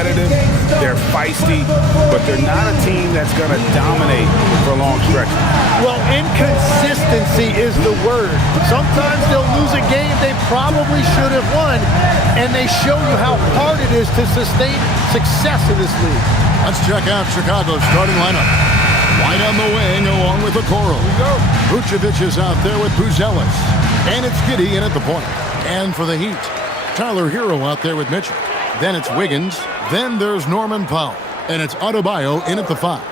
competitive, they're feisty, but they're not a team that's going to dominate for long stretches. Well, inconsistency is the word. Sometimes they'll lose a game they probably should have won, and they show you how hard it is to sustain success in this league. Let's check out Chicago's starting lineup. White on the wing along with Okoro. Vucevic is out there with Buzelis. And it's Giddey in at the point. And for the Heat, Tyler Hero out there with Mitchell. Then it's Wiggins. Then there's Norman Powell. And it's Adebayo in at the 5.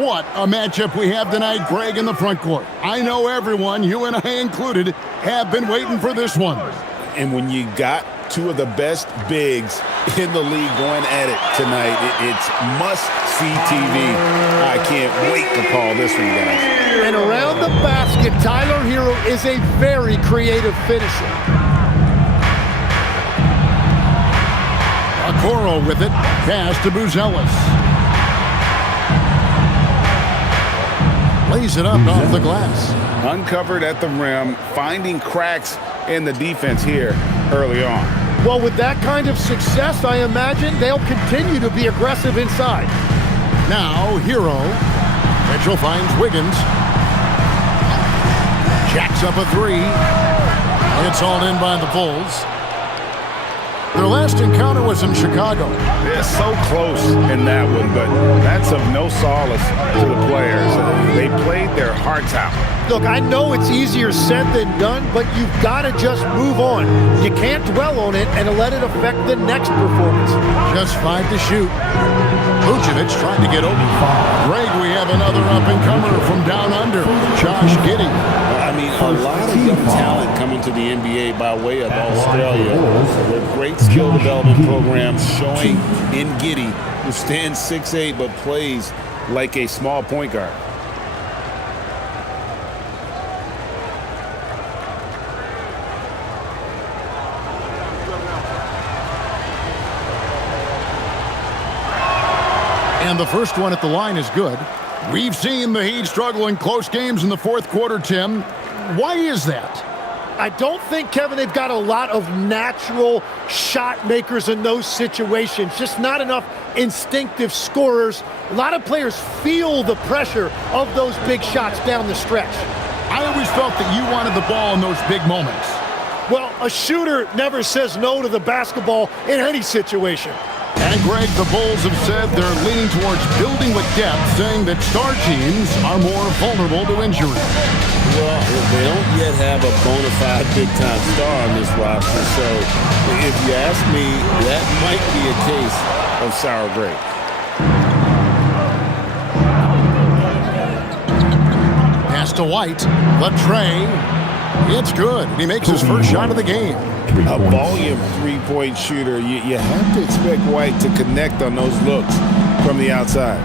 What a matchup we have tonight, Greg, in the front court. I know everyone, you and I included, have been waiting for this one. And when you got two of the best bigs in the league going at it tonight, it's must-see TV. I can't wait to call this one, guys. And around the basket, Tyler Hero is a very creative finisher. Okoro with it. Pass to Buzelis. Lays it up off the glass. Uncovered at the rim, finding cracks in the defense here early on. Well, with that kind of success, I imagine they'll continue to be aggressive inside. Now, Hero. Mitchell finds Wiggins. Jacks up a 3. It's all in by the Bulls. Their last encounter was in Chicago. They're so close in that one, but that's of no solace to the players. They played their hearts out. Look, I know it's easier said than done, but you've got to just move on. You can't dwell on it and let it affect the next performance. Just 5 to shoot. Vucevic trying to get open. Greg, we have another up-and-comer from down under, Josh Giddey. I mean, a lot of young talent coming to the NBA by way of Australia with great skill development programs showing in Giddey, who stands 6'8", but plays like a small point guard. And the first one at the line is good. We've seen the Heat struggle in close games in the fourth quarter, Tim. Why is that? I don't think, Kevin, they've got a lot of natural shot makers in those situations. Just not enough instinctive scorers. A lot of players feel the pressure of those big shots down the stretch. I always felt that you wanted the ball in those big moments. Well, a shooter never says no to the basketball in any situation. And, Greg, the Bulls have said they're leaning towards building with depth, saying that star teams are more vulnerable to injury. Well, they don't yet have a bona fide big-time star on this roster, so if you ask me, that might be a case of sour grape. Pass to White. The tray. It's good. He makes his first shot of the game. A volume three-point shooter. You have to expect White to connect on those looks from the outside.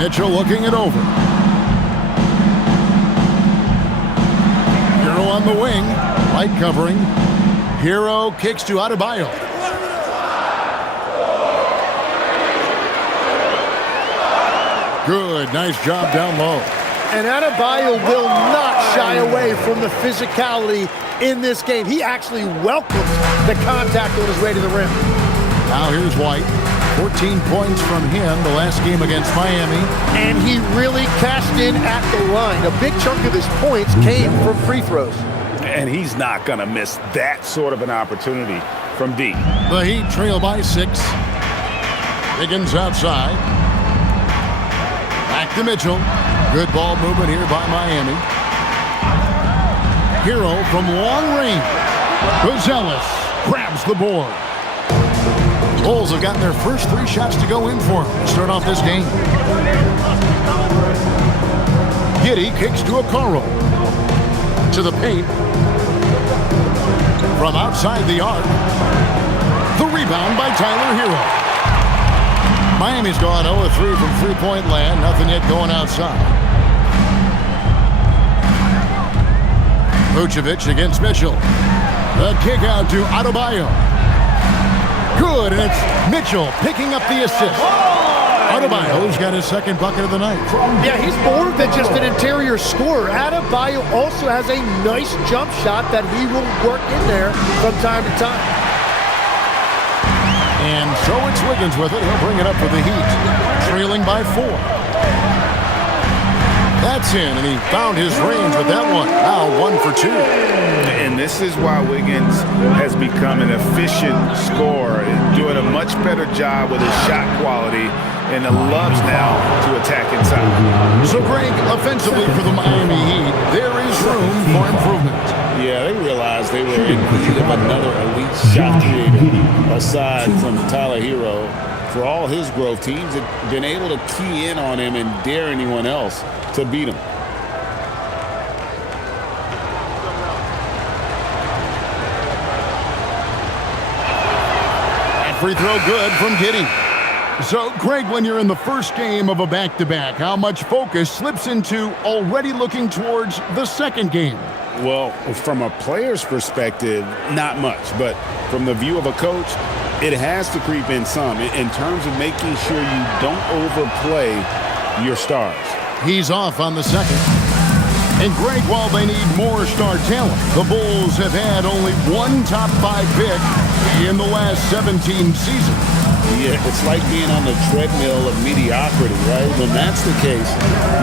Mitchell looking it over. Hero on the wing. Light covering. Hero kicks to Adebayo. Good. Nice job down low. And Adebayo will not shy away from the physicality in this game. He actually welcomes the contact on his way to the rim. Now here's White. 14 points from him the last game against Miami. And he really cashed in at the line. A big chunk of his points came from free throws. And he's not going to miss that sort of an opportunity from deep. The Heat trail by 6. Higgins outside. Back to Mitchell. Good ball movement here by Miami. Hero from long range. Buzelis grabs the board. Bulls have gotten their first 3 shots to go in for him to start off this game. Giddey kicks to Okoro. To the paint. From outside the arc. The rebound by Tyler Hero. Miami's gone 0-3 from three-point land. Nothing yet going outside. Vucevic against Mitchell. The kick out to Adebayo. Good, and it's Mitchell picking up the assist. Adebayo's got his second bucket of the night. Yeah, he's more than just an interior scorer. Adebayo also has a nice jump shot that he will work in there from time to time. And so it's Wiggins with it. He'll bring it up for the Heat. Trailing by 4. That's in, and he found his range with that one. Now 1 for 2. And this is why Wiggins has become an efficient scorer, doing a much better job with his shot quality, and loves now to attack inside. So, Greg, offensively for the Miami Heat, there is room for improvement. Yeah, they realized they were in need of another elite shot creator aside from Tyler Hero. For all his growth, teams have been able to key in on him and dare anyone else to beat him. That free throw good from Giddey. So, Greg, when you're in the first game of a back-to-back, how much focus slips into already looking towards the second game? Well, from a player's perspective, not much. But from the view of a coach, it has to creep in some in terms of making sure you don't overplay your stars. He's off on the second. And, Greg, while they need more star talent, the Bulls have had only one top 5 pick in the last 17 seasons. Yeah, it's like being on the treadmill of mediocrity, right? When that's the case,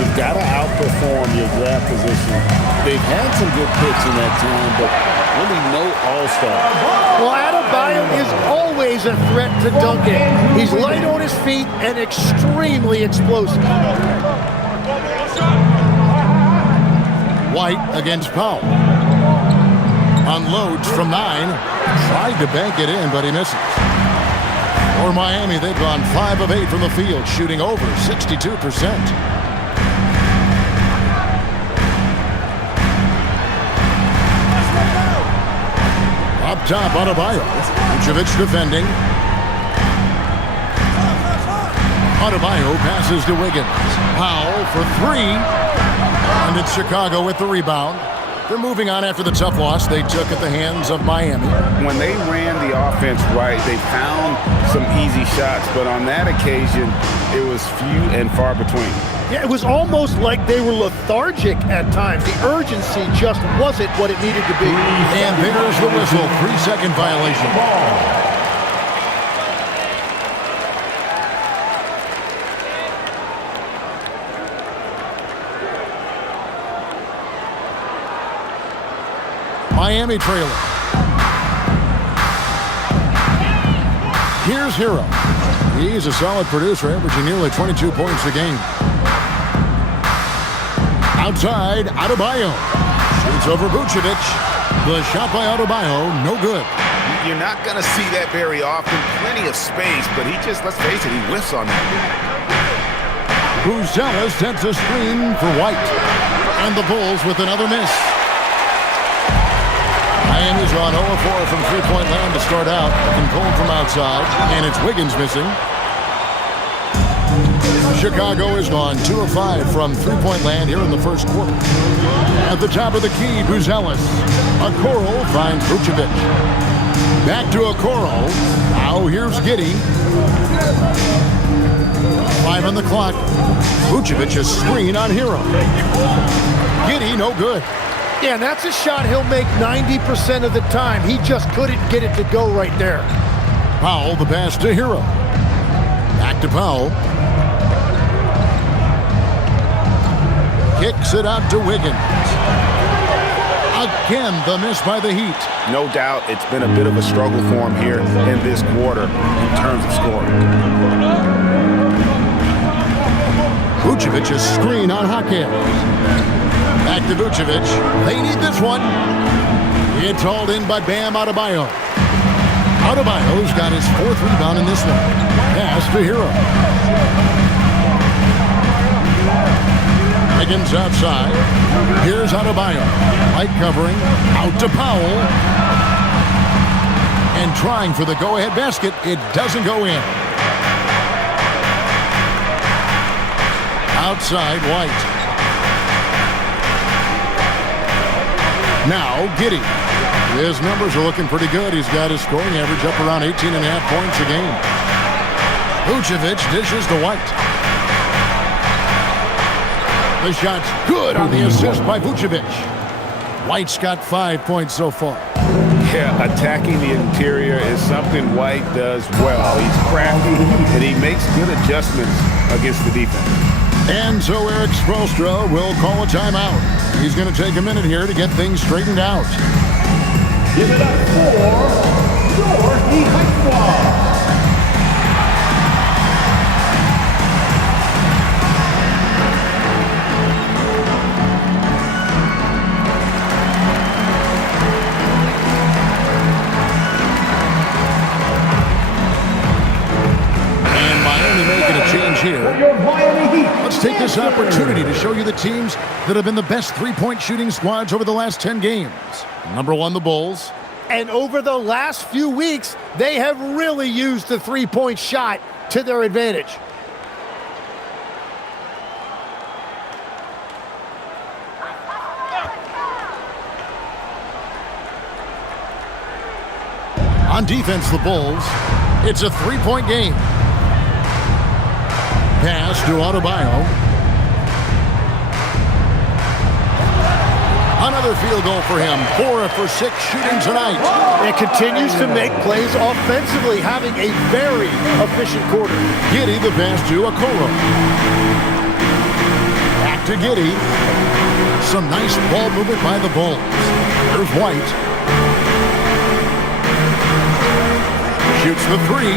you've got to outperform your draft position. They've had some good picks in that time, but really no all-star. Well, Adebayo is always a threat to Duncan. He's light on his feet and extremely explosive. White against Powell. Unloads from 9. Tried to bank it in, but he misses. For Miami, they've gone 5 of 8 from the field, shooting over 62%. Up top, Adebayo. Vucevic defending. Adebayo passes to Wiggins. Powell for 3. And it's Chicago with the rebound. They're moving on after the tough loss they took at the hands of Miami. When they ran the offense right, they found some easy shots, but on that occasion, it was few and far between. Yeah, it was almost like they were lethargic at times. The urgency just wasn't what it needed to be. And there's the whistle. 3-second violation. Miami trailer. Here's Hero. He's a solid producer, averaging nearly 22 points a game. Outside, Adebayo. Shoots over Vucevic. The shot by Adebayo, no good. You're not going to see that very often. Plenty of space, but he just, let's face it, he whiffs on that. Buzella sets a screen for White. And the Bulls with another miss. Miami's on 0-4 from three-point land to start out. Looking cold from outside, and it's Wiggins missing. Chicago has gone 2 of 5 from three-point land here in the first quarter. At the top of the key, Buzella. Okoro finds Vucevic. Back to Okoro. Now here's Giddey. 5 on the clock. Vucevic a screen on Hero. Giddey no good. Yeah, and that's a shot he'll make 90% of the time. He just couldn't get it to go right there. Powell, the pass to Hero. Back to Powell. Kicks it out to Wiggins. Again, the miss by the Heat. No doubt it's been a bit of a struggle for him here in this quarter in terms of scoring. Vucevic's screen on Hawkins. Back to Vucevic. They need this one. It's hauled in by Bam Adebayo. Adebayo's got his 4th rebound in this one. Pass to Hero. Wiggins outside. Here's Adebayo. Light covering. Out to Powell. And trying for the go-ahead basket. It doesn't go in. Outside, White. Now, Giddey. His numbers are looking pretty good. He's got his scoring average up around 18.5 points a game. Vucevic dishes to White. The shot's good on the assist by Vucevic. White's got 5 points so far. Yeah, attacking the interior is something White does well. He's crafty, and he makes good adjustments against the defense. And so Eric Spoelstra will call a timeout. He's going to take a minute here to get things straightened out. Give it up for your Heat. Here. Let's take this opportunity to show you the teams that have been the best three-point shooting squads over the last 10 games. Number 1, the Bulls. And over the last few weeks, they have really used the three-point shot to their advantage. On defense, the Bulls. It's a three-point game. Pass to Adebayo. Another field goal for him. 4 for 6 shooting tonight. And continues to make plays offensively, having a very efficient quarter. Giddey the pass to Okoro. Back to Giddey. Some nice ball movement by the Bulls. There's White. Shoots the 3.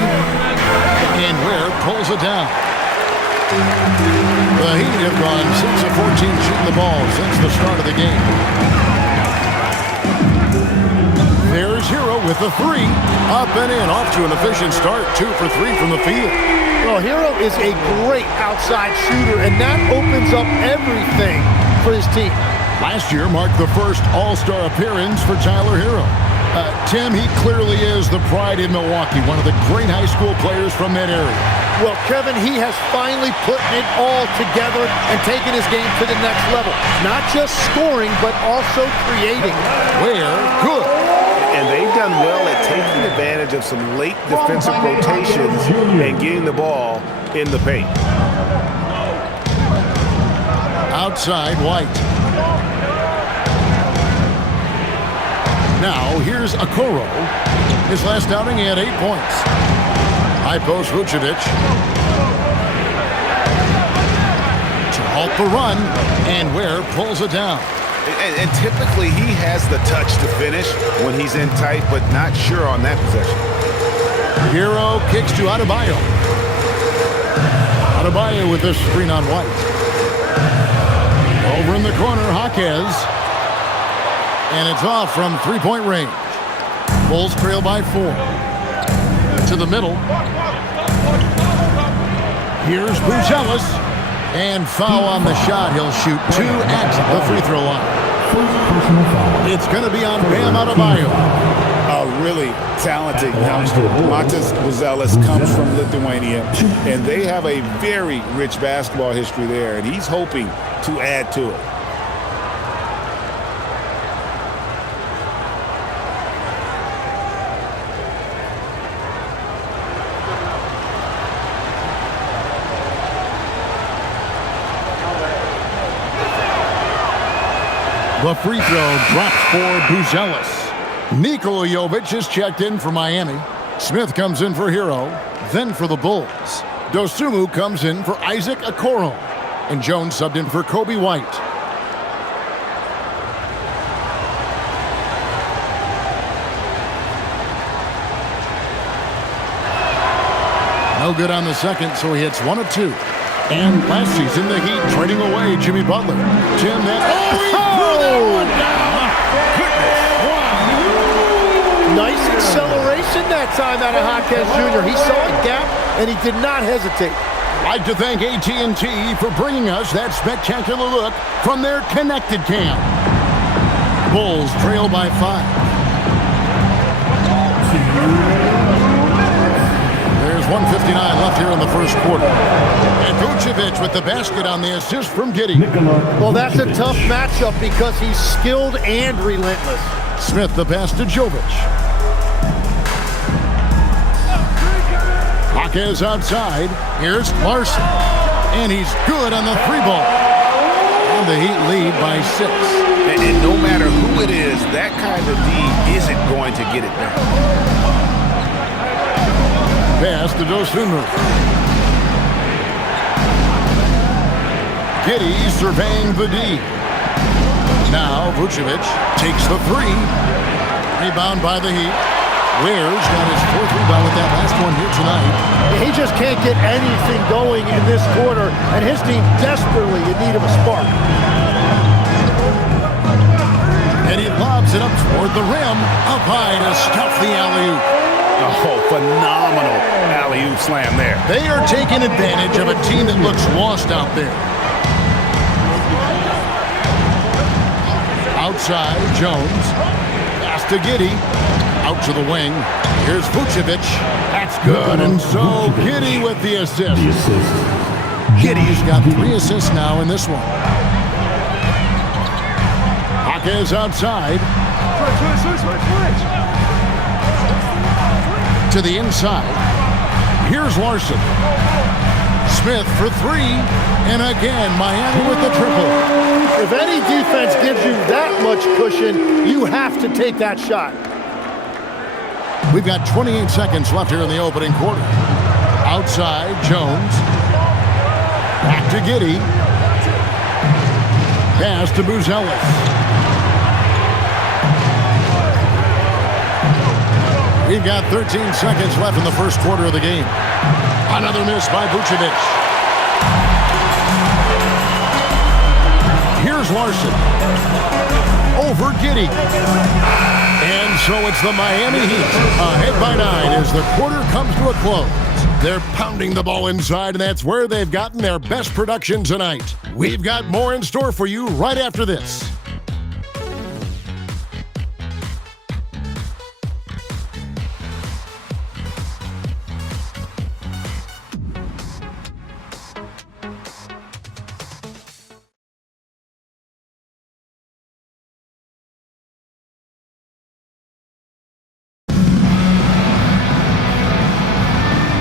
And Ware pulls it down. The Heat have gone 6 of 14 shooting the ball since the start of the game. There's Hero with the 3. Up and in, off to an efficient start. 2 for 3 from the field. Well, Hero is a great outside shooter, and that opens up everything for his team. Last year marked the first All-Star appearance for Tyler Hero. Tim, he clearly is the pride in Milwaukee, one of the great high school players from that area. Well, Kevin, he has finally put it all together and taken his game to the next level. Not just scoring, but also creating. Ware, good. And they've done well at taking advantage of some late defensive rotations and getting the ball in the paint. Outside, White. Now, here's Okoro. His last outing, he had 8 points. High post, Vucevic. To halt the run, and Ware pulls it down. And typically, he has the touch to finish when he's in tight, but not sure on that possession. Hero kicks to Adebayo. Adebayo with this screen on White. Over in the corner, Jaquez. And it's off from three-point range. Bulls trail by 4. To the middle. Here's Buzelis. And foul on the shot. He'll shoot 2 at the free throw line. It's going to be on Bam Adebayo. A really talented youngster. Matas Buzelis comes from Lithuania, and they have a very rich basketball history there, and he's hoping to add to it. The free throw drops for Buzelis. Nikola Jovic is checked in for Miami. Smith comes in for Hero, then for the Bulls. Dosunmu comes in for Isaac Okoro. And Jones subbed in for Kobe White. No good on the second, so he hits 1 of 2. And last season, the Heat trading away Jimmy Butler. Tim, Nice acceleration that time out of Jaquez Jr. He saw a gap, and he did not hesitate. I'd like to thank AT&T for bringing us that spectacular look from their Connected Camp. Bulls trail by 5. There's 1:59 left here in the first quarter. And Vucevic with the basket on the assist from Giddey. Well, that's a tough matchup because he's skilled and relentless. Smith the pass to Jovic. Jaquez outside. Here's Larson. And he's good on the 3 ball. And And the Heat lead by 6. And no matter who it is, that kind of D isn't going to get it done. Pass to Dosunmu. Giddey surveying the D. Now Vucevic takes the 3. Rebound by the Heat. Ware's got his 4th rebound with that last one here tonight. He just can't get anything going in this quarter, and his team desperately in need of a spark. And he lobs it up toward the rim, up high to stuff the alley-oop. Oh, phenomenal alley-oop slam there. They are taking advantage of a team that looks lost out there. Outside, Jones. Pass to Giddey. Out to the wing. Here's Vucevic. That's good. And so Giddey with the assist. Giddey's got 3 assists now in this one. Hawkins outside. To the inside. Here's Larson. Smith for 3. And again, Miami with the triple. If any defense gives you that much cushion, you have to take that shot. We've got 28 seconds left here in the opening quarter. Outside, Jones. Back to Giddey. Pass to Buzelis. We've got 13 seconds left in the first quarter of the game. Another miss by Vucevic. Here's Larson. Over Giddey. And so it's the Miami Heat ahead by 9 as the quarter comes to a close. They're pounding the ball inside, and that's where they've gotten their best production tonight. We've got more in store for you right after this.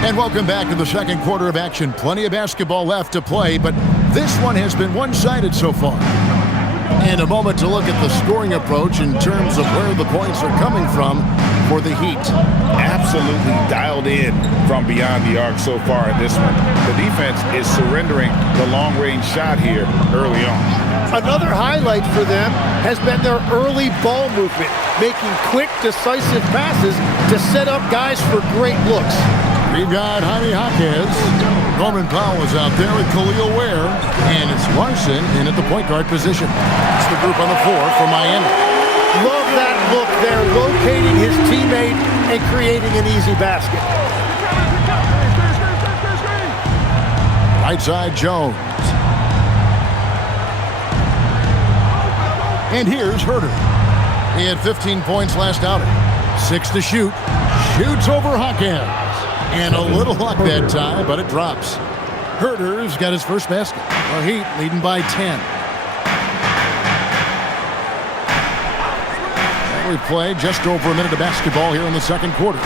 And welcome back to the second quarter of action. Plenty of basketball left to play, but this one has been one-sided so far. And a moment to look at the scoring approach in terms of where the points are coming from for the Heat. Absolutely dialed in from beyond the arc so far in this one. The defense is surrendering the long-range shot here early on. Another highlight for them has been their early ball movement, making quick, decisive passes to set up guys for great looks. We've got Jaime Hawkins. Norman Powell is out there with Khalil Ware. And it's Larson in at the point guard position. It's the group on the floor for Miami. Love that look there, locating his teammate and creating an easy basket. Right side, Jones. And here's Herter. He had 15 points last outing. 6 to shoot. Shoots over Hawkins. And a little luck that time, but it drops. Herter's got his first basket. The Heat leading by 10. And we played just over a minute of basketball here in the second quarter.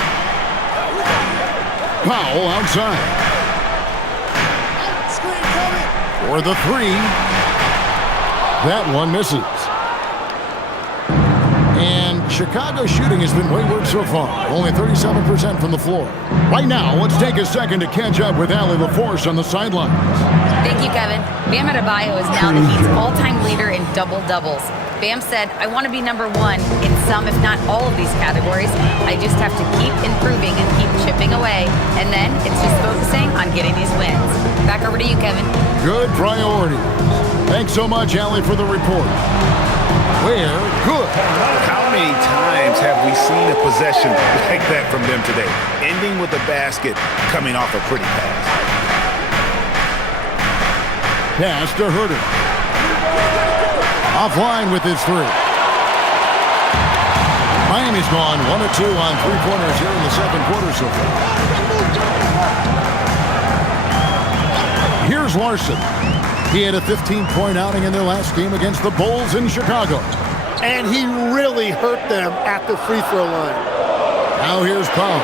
Powell outside. For the 3. That one misses. And Chicago's shooting has been wayward so far. Only 37% from the floor. Right now, let's take a second to catch up with Allie LaForce on the sidelines. Thank you, Kevin. Bam Adebayo is now the Heat's all-time leader in double-doubles. Bam said, "I want to be number 1 in some, if not all of these categories. I just have to keep improving and keep chipping away. And then it's just focusing on getting these wins." Back over to you, Kevin. Good priority. Thanks so much, Allie, for the report. Where? Good. How many times have we seen a possession like that from them today? Ending with a basket, coming off a pretty pass. Pass to Herter. Offline with his 3. Miami's gone 1 of 2 on 3-pointers here in the second quarter so far. Here's Larson. He had a 15-point outing in their last game against the Bulls in Chicago. And he really hurt them at the free throw line. Now here's Powell.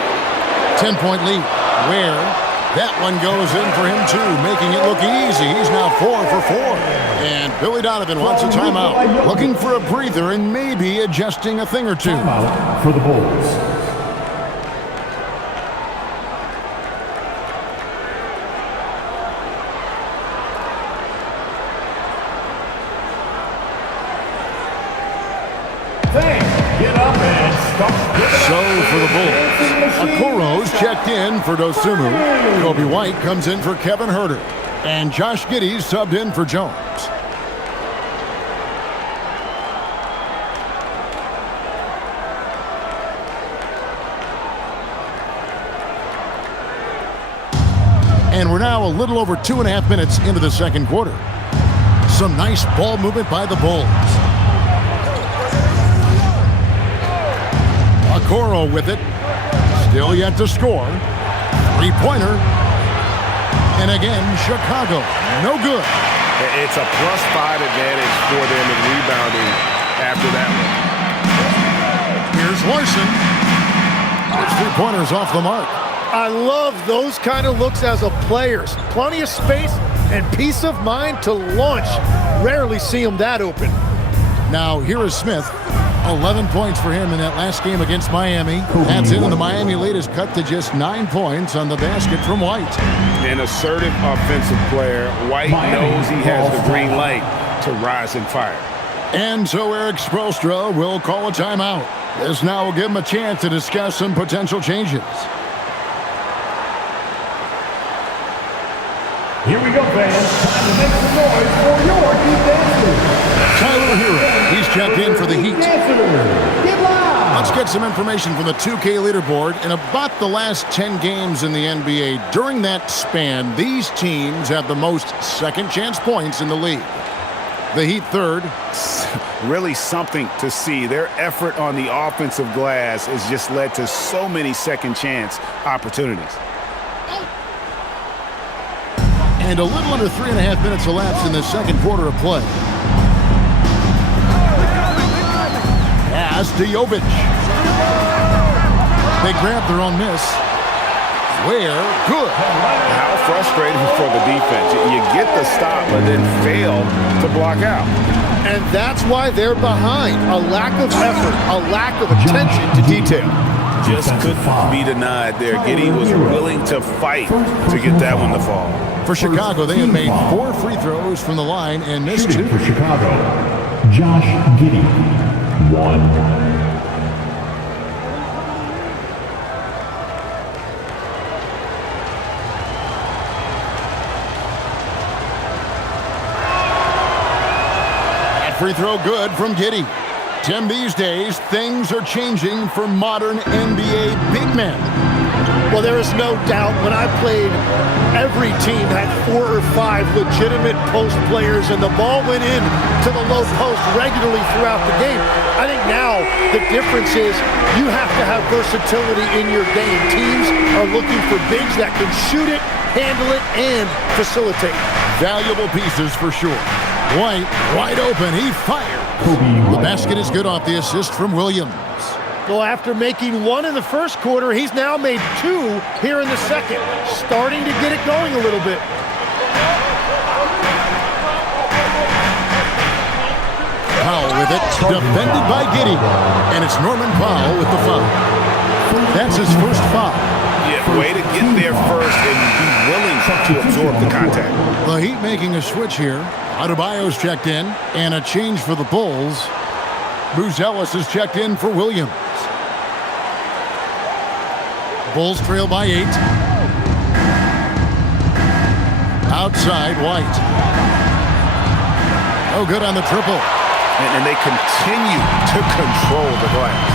10-point lead. Ware That one goes in for him, too, making it look easy. He's now 4 for 4. And Billy Donovan wants a timeout, looking for a breather and maybe adjusting a thing or two. Timeout for the Bulls. Get up and stop. So for the Bulls, Okoro's checked in for Dosunmu. Kobe White comes in for Kevin Huerter. And Josh Giddey's subbed in for Jones. And we're now a little over 2.5 minutes into the second quarter. Some nice ball movement by the Bulls. Okoro with it. Still yet to score. Three-pointer. And again, Chicago. No good. It's a +5 advantage for them in rebounding after that one. Here's Larson. His three-pointer's off the mark. I love those kind of looks as a player. Plenty of space and peace of mind to launch. Rarely see him that open. Now, here is Smith. 11 points for him in that last game against Miami. That's it, and the Miami lead is cut to just 9 points on the basket from White. An assertive offensive player. White knows he has the green light to rise and fire. And so Eric Spoelstra will call a timeout. This now will give him a chance to discuss some potential changes. Here we go, fans. Time to make some noise for your defense. Tyler Hero, he's checked in for the Heat. Get loud. Let's get some information from the 2K leaderboard. In about the last 10 games in the NBA, during that span, these teams have the most second-chance points in the league. The Heat third. Really something to see. Their effort on the offensive glass has just led to so many second-chance opportunities. And a little under 3.5 minutes elapsed in the second quarter of play. Pass to Jovic. They grab their own miss. Where? Good. How frustrating for the defense. You get the stop, but then fail to block out. And that's why they're behind. A lack of effort, a lack of attention to detail. Just couldn't be denied there. Giddey was willing to fight to get that one to fall. For Chicago, they have made 4 free throws from the line and missed 2. For Chicago, Josh Giddey, 1. That free throw good from Giddey. Tim, these days, things are changing for modern NBA big men. Well, there is no doubt when I played, every team had 4 or 5 legitimate post players, and the ball went in to the low post regularly throughout the game. I think now the difference is you have to have versatility in your game. Teams are looking for bigs that can shoot it, handle it, and facilitate. Valuable pieces for sure. White, wide open. He fired. The basket is good off the assist from Williams. Well, after making 1 in the first quarter, he's now made 2 here in the second. Starting to get it going a little bit. Powell with it, defended by Giddey. And it's Norman Powell with the foul. That's his first foul. Yeah, way to get there first and be willing to absorb the contact. The Heat making a switch here. Adebayo's checked in, and a change for the Bulls. Buzelis is checked in for Williams. Bulls trail by 8. Outside, White. Oh, good on the triple. And they continue to control the glass.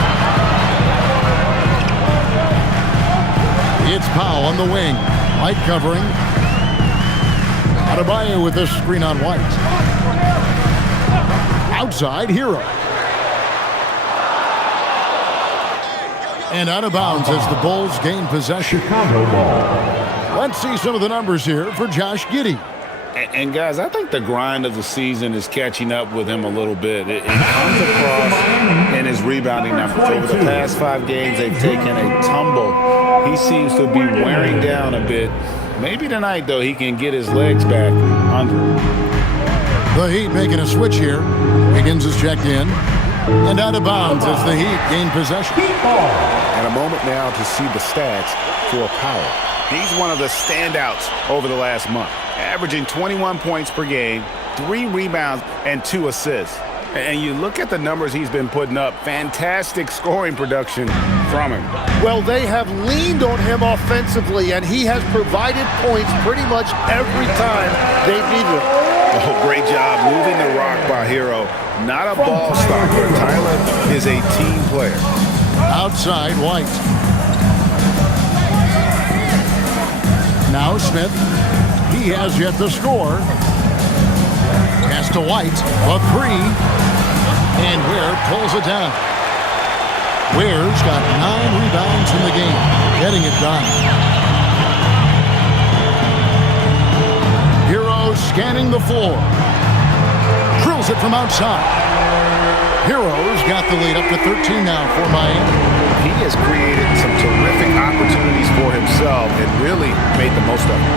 It's Powell on the wing. White covering. Adebayo with this screen on White. Outside, Hero. And out of bounds as the Bulls gain possession. Chicago ball. Let's see some of the numbers here for Josh Giddey. And guys, I think the grind of the season is catching up with him a little bit. It comes across in his rebounding numbers. Over the past 5 games, they've taken a tumble. He seems to be wearing down a bit. Maybe tonight, though, he can get his legs back under him. The Heat making a switch here. Higgins is checked in. And out of bounds as the Heat gain possession. And a moment now to see the stats for Powell. He's one of the standouts over the last month, averaging 21 points per game, 3 rebounds, and 2 assists. And you look at the numbers he's been putting up, fantastic scoring production from him. Well, they have leaned on him offensively, and he has provided points pretty much every time they've needed him. Oh, great job moving the rock by Hero. Not a ball stopper. Tyler is a team player. Outside, White. Now Smith. He has yet to score. Pass to White. A 3. And Ware pulls it down. Ware's got 9 rebounds in the game. Getting it done. Hero scanning the floor. Drills it from outside. Hero's got the lead up to 13 now for Miami. He has created some terrific opportunities for himself and really made the most of it.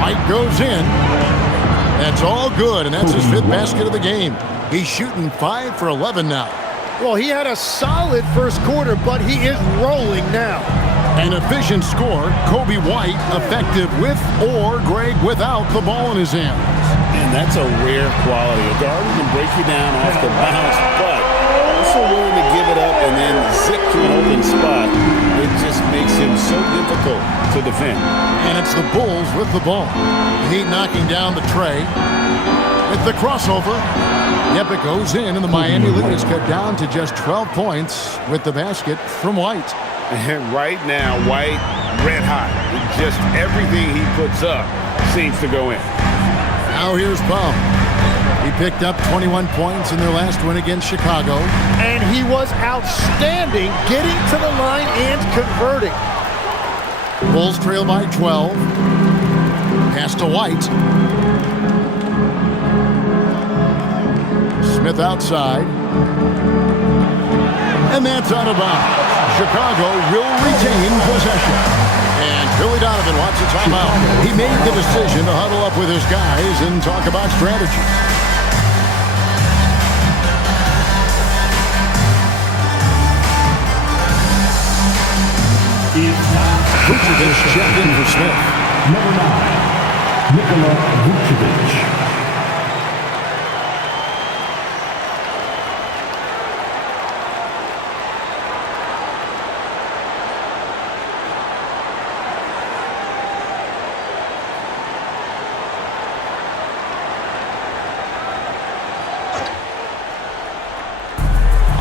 White goes in. That's all good, and that's his 5th basket of the game. He's shooting 5 for 11 now. Well, he had a solid first quarter, but he is rolling now. An efficient score. Kobe White effective with or Greg without the ball in his hands. And that's a rare quality. A guard who can break you down off the bounce, but also willing to give it up and then zip to an open spot. It just makes him so difficult to defend. And it's the Bulls with the ball. The Heat knocking down the tray. With the crossover. Yep, it goes in, and the Miami lead is cut down to just 12 points with the basket from White. And right now, White, red hot. Just everything he puts up seems to go in. Now here's Powell. He picked up 21 points in their last win against Chicago. And he was outstanding getting to the line and converting. Bulls trail by 12. Pass to White. Smith outside. And that's out of bounds. Chicago will retain possession. And Billy Donovan wants a timeout. He made the decision to huddle up with his guys and talk about strategy. Vucevic checked in for Smith. Number 9, Nikola Vucevic.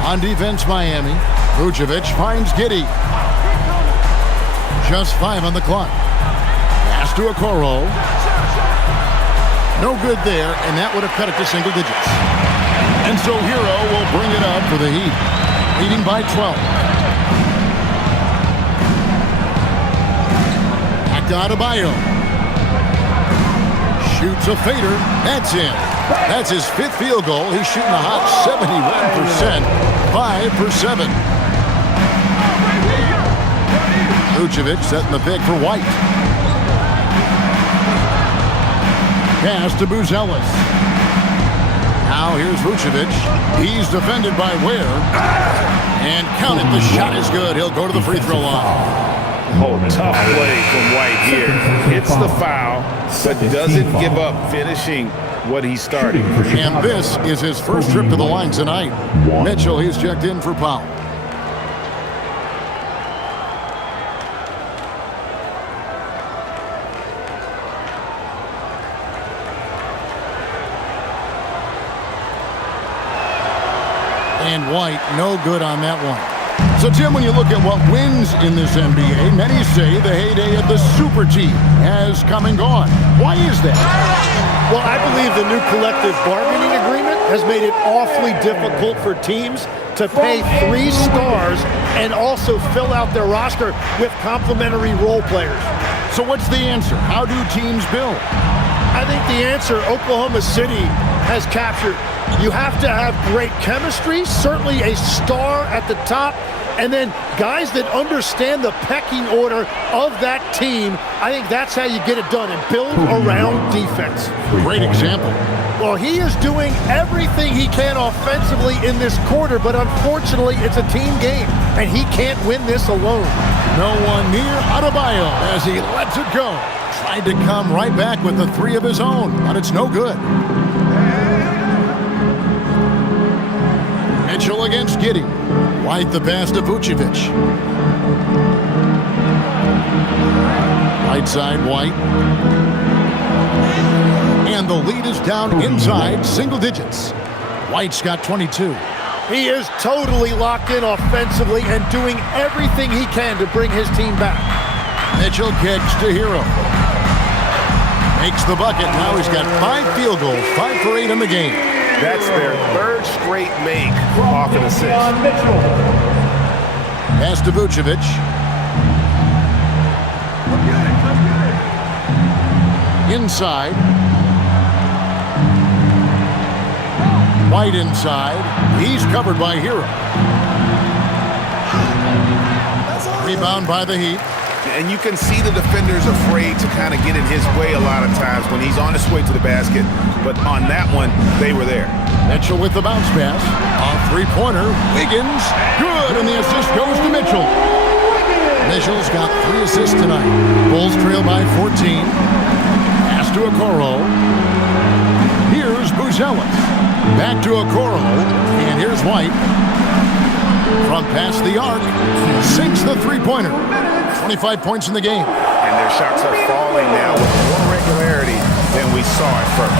On defense, Miami. Vucevic finds Giddey. Just 5 on the clock. Pass to Okoro. No good there, and that would have cut it to single digits. And so Hero will bring it up for the Heat, leading by 12. Back to Adebayo. Shoots a fader. That's in. That's his 5th field goal. He's shooting a hot 71%. 5 for 7. Vucevic setting the pick for White. Pass to Buzelis. Now here's Vucevic. He's defended by Ware. And count it. The shot is good. He'll go to the free throw line. Oh, tough play from White here. Hits the foul, but doesn't give up finishing what he started. And this is his first trip to the line tonight. Mitchell, he's checked in for Powell. And White, no good on that one. So, Tim, when you look at what wins in this NBA, many say the heyday of the super team has come and gone. Why is that? Well, I believe the new collective bargaining agreement has made it awfully difficult for teams to pay 3 stars and also fill out their roster with complementary role players. So what's the answer? How do teams build? I think the answer Oklahoma City has captured. You have to have great chemistry, certainly a star at the top, And then guys that understand the pecking order of that team, I think that's how you get it done and build around defense. Great example. Well, he is doing everything he can offensively in this quarter, but unfortunately, it's a team game, and he can't win this alone. No one near Adebayo as he lets it go. Tried to come right back with the three of his own, but it's no good. Mitchell against Giddey. White the pass to Vucevic. Right side, White. And the lead is down inside single digits. White's got 22. He is totally locked in offensively and doing everything he can to bring his team back. Mitchell kicks to Hero. Makes the bucket. Now he's got 5 field goals, 5 for 8 in the game. That's their third straight make off an assist. Pass to Vucevic. Inside. White inside. He's covered by Hero. Rebound by the Heat. And you can see the defenders afraid to kind of get in his way a lot of times when he's on his way to the basket. But on that one, they were there. Mitchell with the bounce pass. Off three-pointer. Wiggins. Good. And the assist goes to Mitchell. Mitchell's got 3 assists tonight. Bulls trail by 14. Pass to Okoro. Here's Buzelis. Back to Okoro. And here's White. From past the arc. Sinks the three-pointer. 25 points in the game. And their shots are falling now with more regularity than we saw at first.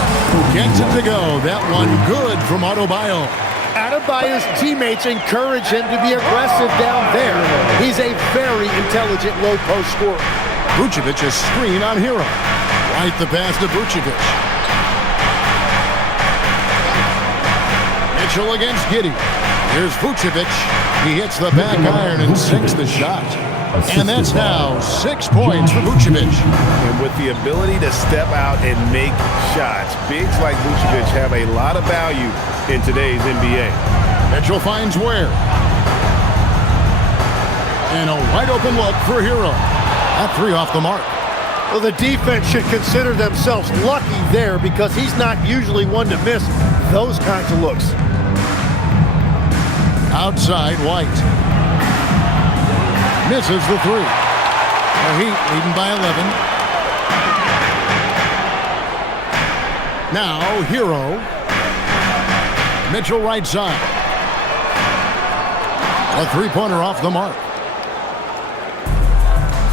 Gets it to go. That one good from Adebayo. Adebayo's teammates encourage him to be aggressive down there. He's a very intelligent low-post scorer. Vucevic a screen on Hero. Right the pass to Vucevic. Mitchell against Giddey. Here's Vucevic. He hits the back iron and sinks the shot. And that's now 6 points for Vucevic. And with the ability to step out and make shots, bigs like Vucevic have a lot of value in today's NBA. Mitchell finds Ware. And a wide open look for Hero. That 3 off the mark. Well, the defense should consider themselves lucky there because he's not usually one to miss those kinds of looks. Outside, White. Misses the 3. The Heat leading by 11. Now, Hero. Mitchell right side. A three-pointer off the mark.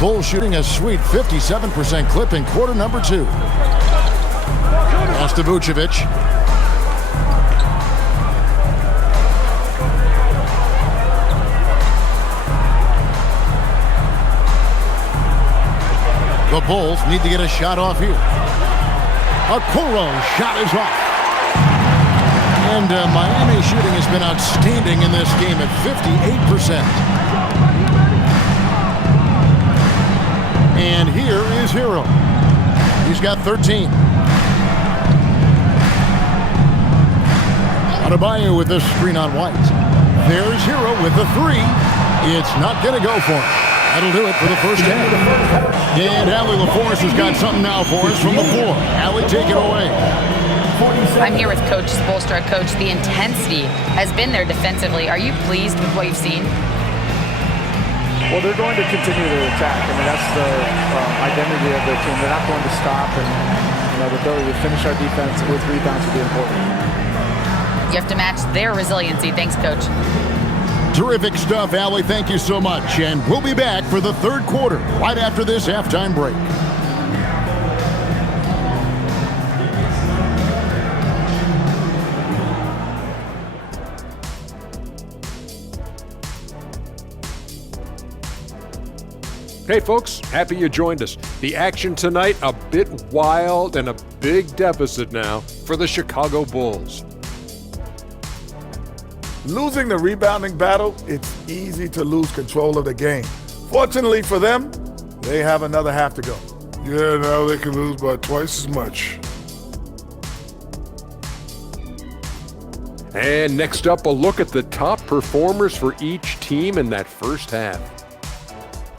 Bulls shooting a sweet 57% clip in quarter number 2. Pass to Vucevic. The Bulls need to get a shot off here. Okoro shot is off. And Miami shooting has been outstanding in this game at 58%. And here is Hero. He's got 13. Adebayo with the screen on White. There's Hero with the 3. It's not going to go for him. That'll do it for the first half. And Allie LaForce has got something now for us from the floor. Allie, take it away. I'm here with Coach Spoelstra. Coach, the intensity has been there defensively. Are you pleased with what you've seen? Well, they're going to continue to attack. I mean, that's the identity of their team. They're not going to stop, and the ability to finish our defense with rebounds will be important. You have to match their resiliency. Thanks, Coach. Terrific stuff, Allie. Thank you so much. And we'll be back for the third quarter right after this halftime break. Hey folks, happy you joined us. The action tonight, a bit wild and a big deficit now for the Chicago Bulls. Losing the rebounding battle, it's easy to lose control of the game. Fortunately for them, they have another half to go. Yeah, now they can lose by twice as much. And next up, a look at the top performers for each team in that first half.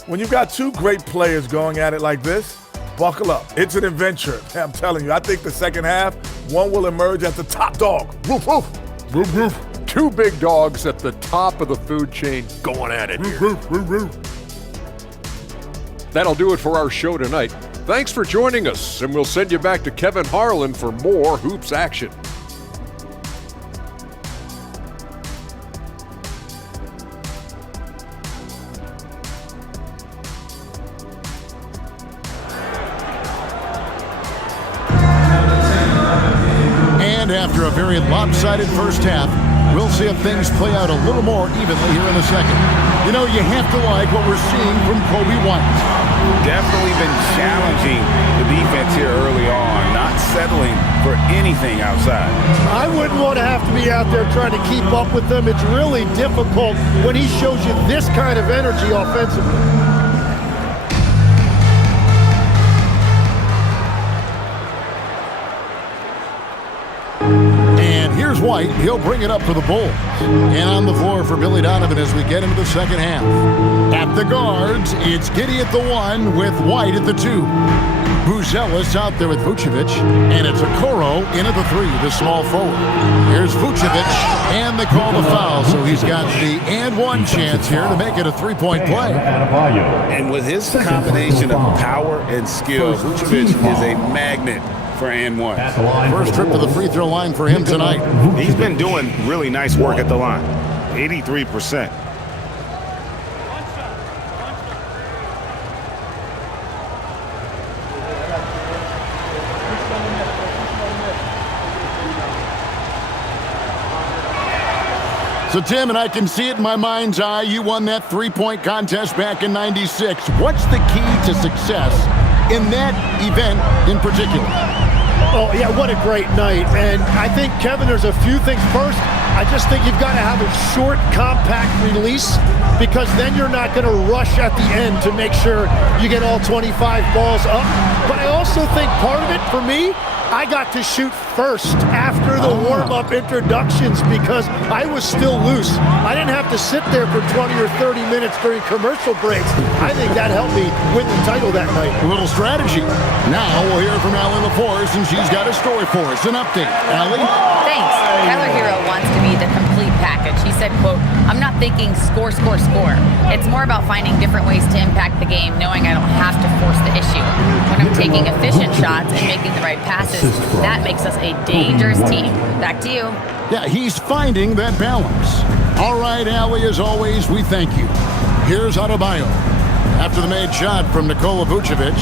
When you've got two great players going at it like this, buckle up. It's an adventure. I'm telling you, I think the second half, one will emerge as the top dog. Woof, woof. Woof, woof. Two big dogs at the top of the food chain going at it here. Woof, woof, woof. That'll do it for our show tonight. Thanks for joining us, and we'll send you back to Kevin Harlan for more hoops action. And after a very lopsided first half, we'll see if things play out a little more evenly here in the second. You know, you have to like what we're seeing from Kobe White. Definitely been challenging the defense here early on, not settling for anything outside. I wouldn't want to have to be out there trying to keep up with them. It's really difficult when he shows you this kind of energy offensively. Here's White. He'll bring it up for the Bulls. And on the floor for Billy Donovan as we get into the second half. At the guards, it's Giddey at the 1 with White at the 2. Buzelis out there with Vucevic. And it's Okoro in at the 3, the small forward. Here's Vucevic, and they call the foul. So he's got the and one chance here to make it a three-point play. And with his combination of power and skill, Vucevic is a magnet for and one. First trip to the free throw line for him tonight. He's been doing really nice work at the line. 83%. So, Tim, and I can see it in my mind's eye, you won that three-point contest back in '96. What's the key to success in that event in particular? Oh, yeah, what a great night. And I think, Kevin, there's a few things. First, I just think you've got to have a short, compact release, because then you're not going to rush at the end to make sure you get all 25 balls up. But I also think part of it, for me, I got to shoot first after the warm-up introductions because I was still loose. I didn't have to sit there for 20 or 30 minutes during commercial breaks. I think that helped me win the title that night. A little strategy. Now we'll hear from Allie LaForce, and she's got a story for us. An update. Allie? Thanks. Tyler Hero wants to be the complete package. He said, quote, "I'm not thinking score, score, score. It's more about finding different ways to impact the game, knowing I don't have to force the issue. When I'm taking efficient shots and making the right passes, that makes us a dangerous team." Back to you. Yeah, he's finding that balance. All right, Allie, as always, we thank you. Here's Adebayo. After the made shot from Nikola Vucevic.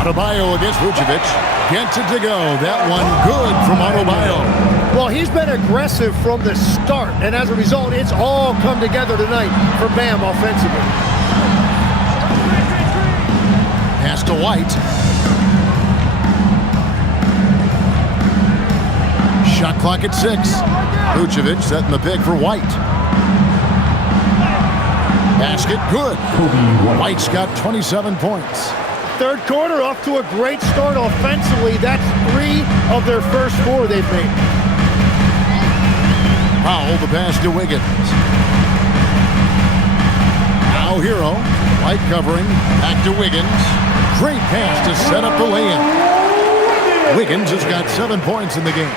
Adebayo against Vucevic. Gets it to go. That one good from Adebayo. Well, he's been aggressive from the start, and as a result, it's all come together tonight for Bam offensively. Pass to White. Shot clock at 6. Vucevic setting the pick for White. Basket good. White's got 27 points. Third quarter off to a great start offensively. That's 3 of their first 4 they've made. Powell the pass to Wiggins. Now Hero. White covering. Back to Wiggins. Great pass to set up the lay-in. Wiggins has got 7 points in the game.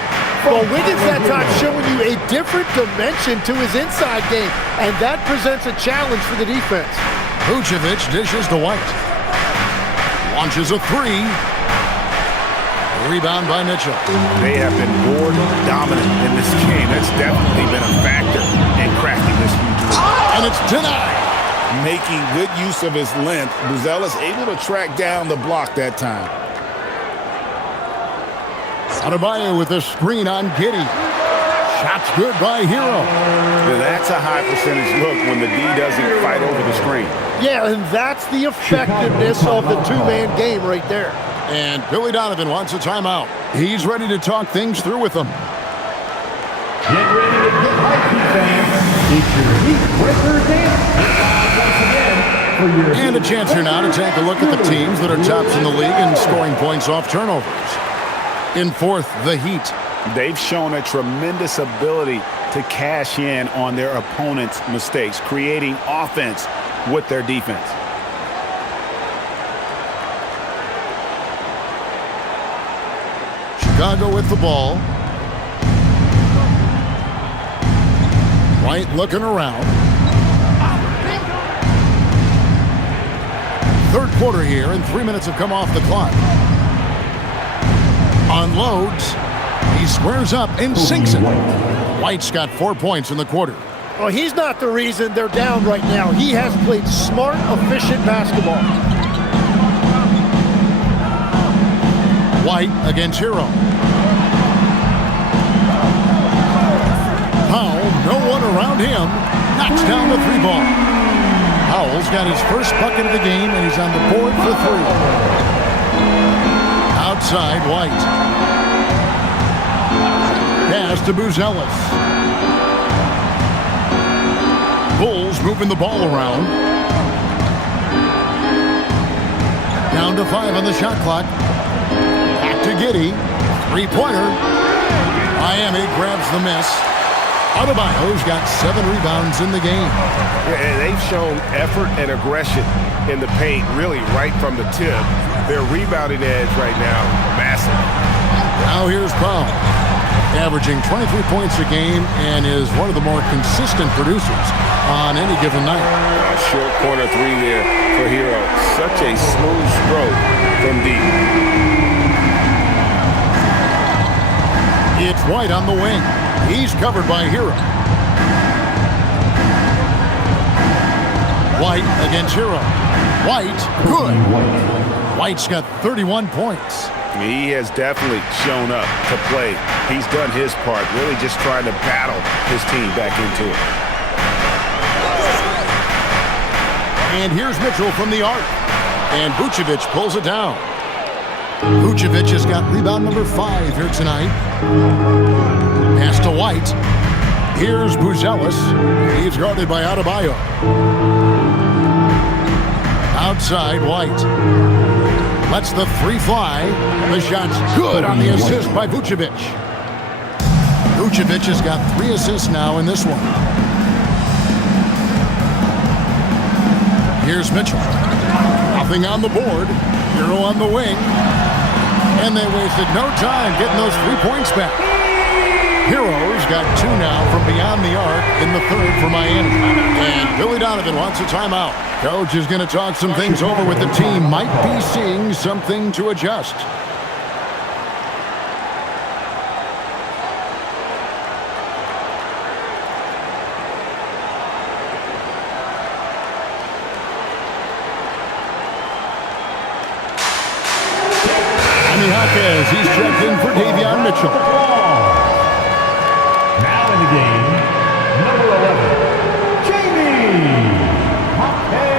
Well, Wiggins that time showing you a different dimension to his inside game, and that presents a challenge for the defense. Vucevic dishes to White. Launches a 3. Rebound by Mitchell. They have been more dominant in this game. That's definitely been a factor in cracking this huge lead. And it's denied. Making good use of his length, Buzelis able to track down the block that time. Adebayo with a screen on Giddey. Shots good by Hero. That's a high percentage look when the D doesn't fight over the screen. Yeah, and that's the effectiveness of the two-man game right there. And Billy Donovan wants a timeout. He's ready to talk things through with them. Get ready to get hyped, fans. It's your Heat Breaker Dance. Once again, for your And a chance here now to take a look at the teams that are tops in the league in scoring points off turnovers. In fourth, the Heat. They've shown a tremendous ability to to cash in on their opponent's mistakes, creating offense with their defense. Chicago with the ball. White looking around. Third quarter here, and 3 minutes have come off the clock. Unloads. He squares up and sinks it. White's got 4 points in the quarter. Well, he's not the reason they're down right now. He has played smart, efficient basketball. White against Hero. Powell, no one around him. Knocks down the 3-ball. Powell's got his first bucket of the game, and he's on the board for 3. Outside, White. Pass to Buzelis. Bulls moving the ball around. Down to 5 on the shot clock. Back to Giddey. 3-pointer. Miami grabs the miss. Adebayo's got 7 rebounds in the game. Yeah, they've shown effort and aggression in the paint, really right from the tip. Their rebounding edge right now, massive. Now here's Powell, averaging 23 points a game and is one of the more consistent producers on any given night. A short corner 3 there for Hero. Such a smooth stroke from deep. It's White on the wing. He's covered by Hero. White against Hero. White, good. White's got 31 points. He has definitely shown up to play. He's done his part, really just trying to battle his team back into it. And here's Mitchell from the arc. And Vucevic pulls it down. Vucevic has got rebound number 5 here tonight. Pass to White. Here's Buzelis. He's guarded by Adebayo. Outside, White. Lets the 3 fly. The shot's good on the assist by Vucevic. Vucevic has got 3 assists now in this one. Here's Mitchell. Nothing on the board. Hero on the wing. And they wasted no time getting those 3 points back. Hero's got 2 now from beyond the arc in the third for Miami. And Billy Donovan wants a timeout. Coach is going to talk some things over with the team. Might be seeing something to adjust. He's checked in for Davion Mitchell. Now in the game, number 11, Jamie Hopkins.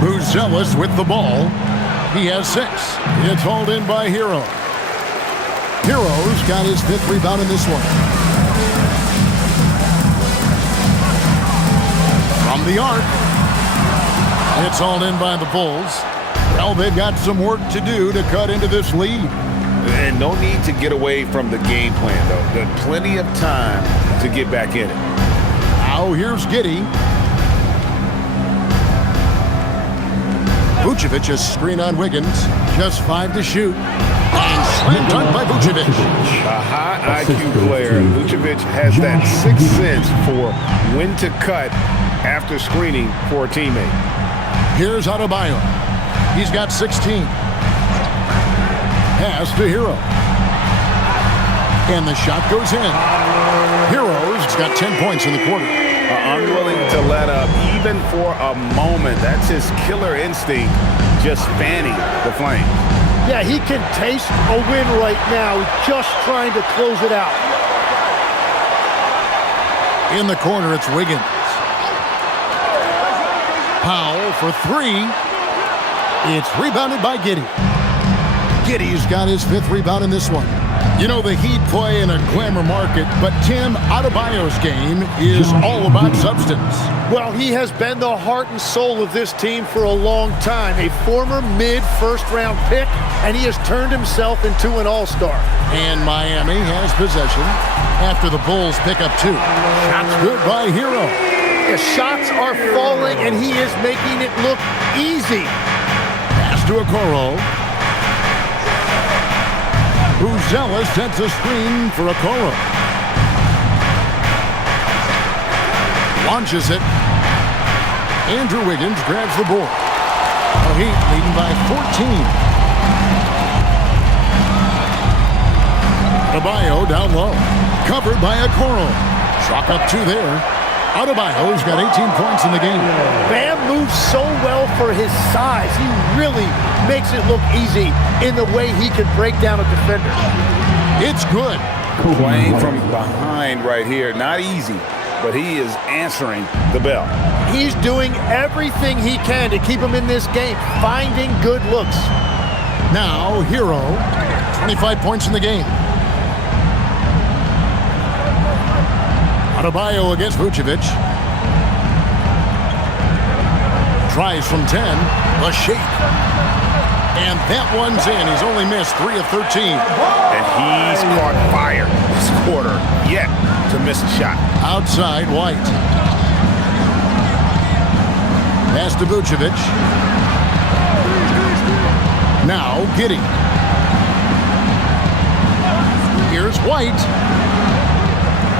Buzelis with the ball. He has 6. It's hauled in by Hero. Hero's got his 5th rebound in this one. From the arc. It's hauled in by the Bulls. Well, they've got some work to do to cut into this lead. And no need to get away from the game plan, though. There's plenty of time to get back in it. Now here's Giddey. Vucevic's screen on Wiggins. Just 5 to shoot. And slam dunk by Vucevic. A high IQ player. Vucevic has that 6th sense for when to cut after screening for a teammate. Here's Adebayo. He's got 16. Pass to Hero. And the shot goes in. Hero's got 10 points in the quarter. Unwilling to let up even for a moment. That's his killer instinct, just fanning the flames. Yeah, he can taste a win right now, just trying to close it out. In the corner, it's Wiggins. Powell for 3. It's rebounded by Giddey. Giddey's got his 5th rebound in this one. You know, the Heat play in a glamour market, but Tim, Adebayo's game is all about substance. Well, he has been the heart and soul of this team for a long time. A former mid-first-round pick, and he has turned himself into an all-star. And Miami has possession after the Bulls pick up 2. Shots good by Hero. The shots are falling, and he is making it look easy. Pass to Okoro. Buzella sets a screen for Okoro. Launches it. Andrew Wiggins grabs the board. The Heat leading by 14. Adebayo down low. Covered by Okoro. Chalk up 2 there. Adebayo's got 18 points in the game. Bam moves so well for his size. He really makes it look easy in the way he can break down a defender. It's good. Playing from behind right here. Not easy, but he is answering the bell. He's doing everything he can to keep him in this game, finding good looks. Now, Hero, 25 points in the game. Adebayo against Vucevic. Tries from 10. A shake. And that one's in. He's only missed 3 of 13. And he's caught fire this quarter yet to miss a shot. Outside, White. Pass to Vucevic. Now, Giddey. Here's White.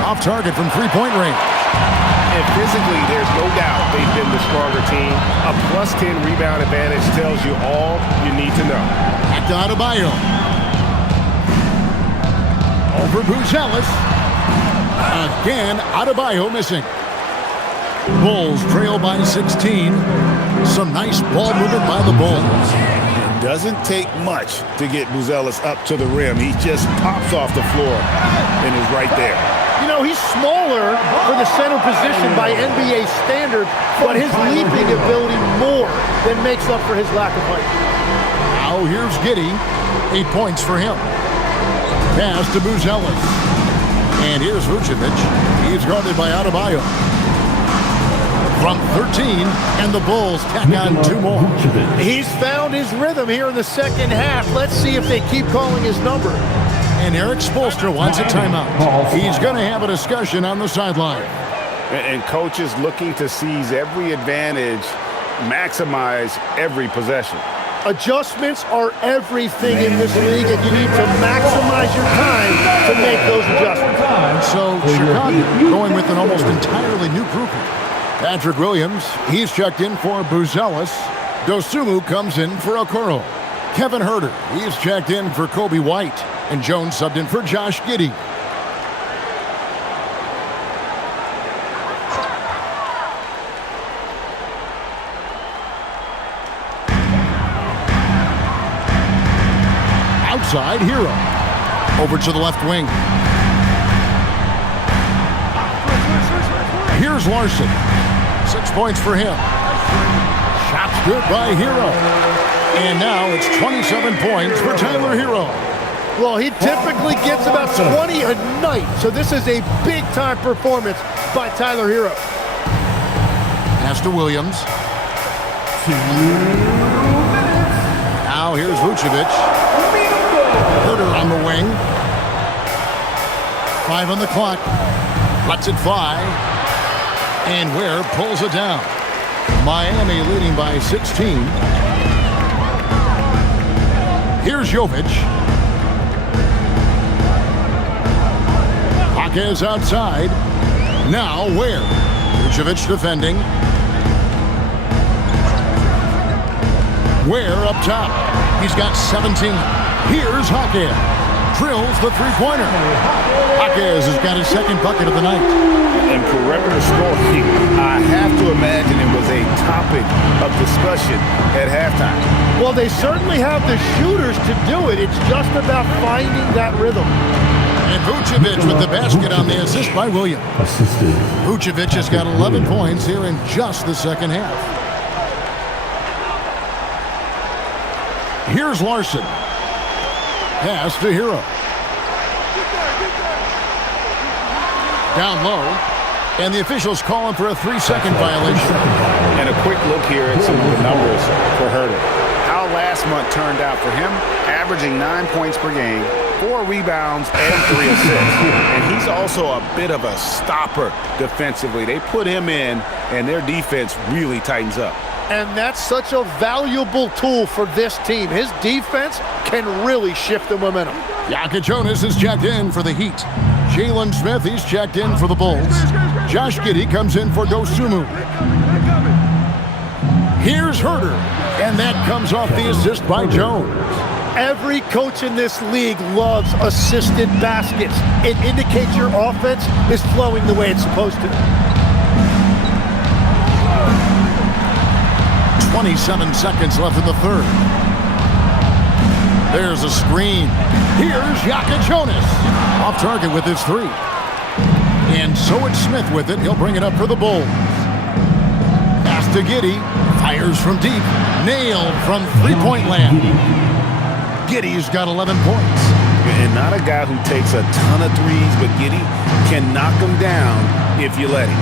Off target from three-point range. And physically, there's no doubt they've been the stronger team. A +10 rebound advantage tells you all you need to know. Back to Adebayo. Over Buzella. Again, Adebayo missing. Bulls trail by 16. Some nice ball movement by the Bulls. It doesn't take much to get Buzella up to the rim. He just pops off the floor and is right there. You know, he's smaller for the center position by NBA standard, but his leaping ability more than makes up for his lack of height. Now here's Giddey. 8 points for him. Pass to Buzella. And here's Vucevic. He's guarded by Adebayo. From 13, and the Bulls tack on 2 more. He's found his rhythm here in the second half. Let's see if they keep calling his number. And Eric Spoelstra wants a timeout. He's going to have a discussion on the sideline. And coaches looking to seize every advantage, maximize every possession. Adjustments are everything in this league, and you need to maximize your time to make those adjustments. So Chicago going with an almost entirely new grouping. Patrick Williams, he's checked in for Buzella. Dosunmu comes in for Okoro. Kevin Huerter, he's checked in for Kobe White. And Jones subbed in for Josh Giddey. Outside, Hero. Over to the left wing. Here's Larson. 6 points for him. Shots good by Hero. And now it's 27 points for Tyler Hero. Well, he typically gets about 20 a night, so this is a big-time performance by Tyler Hero. Pass to Williams. Now here's Vucevic. Huerter on the wing. 5 on the clock. Lets it fly. And Ware pulls it down. Miami leading by 16. Here's Jovic. Is outside. Now Ware. Vucevic defending. Ware up top. He's got 17. Here's Jaquez. Drills the three-pointer. Jaquez has got his second bucket of the night. And perimeter scoring, I have to imagine it was a topic of discussion at halftime. Well, they certainly have the shooters to do it. It's just about finding that rhythm. And Vucevic with the basket on the assist by Williams. Vucevic has got 11 points here in just the second half. Here's Larson. Pass to Hero. Down low. And the officials calling for a 3-second violation. And a quick look here at some of the numbers for Herter. How last month turned out for him, averaging 9 points per game, 4 rebounds, and 3 assists. And he's also a bit of a stopper defensively. They put him in, and their defense really tightens up. And that's such a valuable tool for this team. His defense can really shift the momentum. Jonas is checked in for the Heat. Jalen Smith, he's checked in for the Bulls. Josh Giddey comes in for Dosunmu. Here's Herter, and that comes off the assist by Jones. Every coach in this league loves assisted baskets. It indicates your offense is flowing the way it's supposed to. 27 seconds left in the third. There's a screen. Here's Jonas. Off target with his 3. And so it's Smith with it. He'll bring it up for the Bulls. Pass to Giddey. Fires from deep. Nailed from three-point land. Giddey's got 11 points. And not a guy who takes a ton of threes, but Giddey can knock them down if you let him.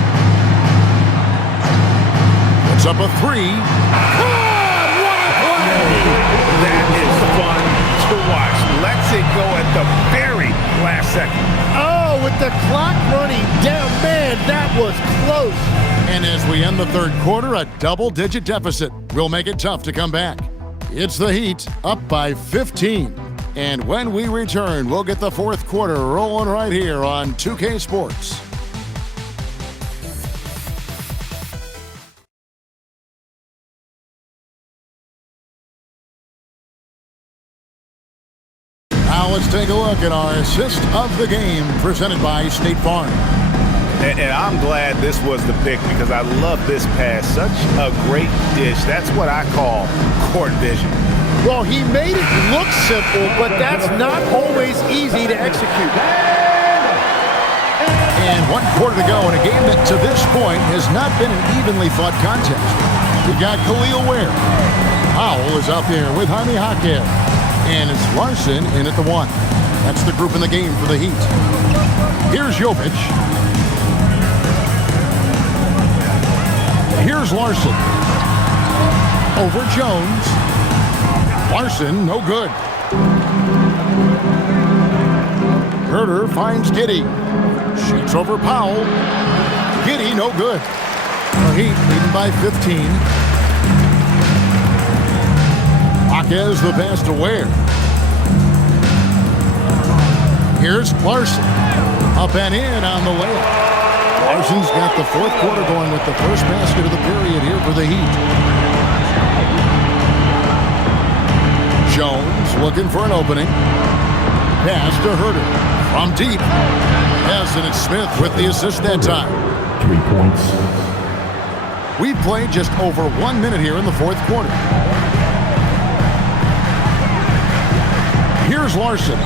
Puts up a 3. God, what a play! That is fun to watch. Lets it go at the very last second. Oh, with the clock running down, man, that was close. And as we end the third quarter, a double-digit deficit will make it tough to come back. It's the Heat up by 15. And when we return, we'll get the fourth quarter rolling right here on 2K Sports. Now let's take a look at our assist of the game presented by State Farm. And I'm glad this was the pick because I love this pass. Such a great dish. That's what I call court vision. Well, he made it look simple, but that's not always easy to execute. And 1 quarter to go in a game that to this point has not been an evenly fought contest. We've got Khalil Ware. Powell is out there with Jaime Jaquez. And it's Larson in at the 1. That's the group in the game for the Heat. Here's Jovic. Here's Larson. Over Jones. Larson, no good. Herter finds Giddey. Shoots over Powell. Giddey, no good. The Heat leading by 15. Jaquez the pass to Ware. Here's Larson. Up and in on the layup. Larson's got the fourth quarter going with the first basket of the period here for the Heat. Jones looking for an opening. Pass to Herter. From deep. Yes, and it's Smith with the assist that time. 3 points. We've played just over 1 minute here in the fourth quarter. Here's Larson.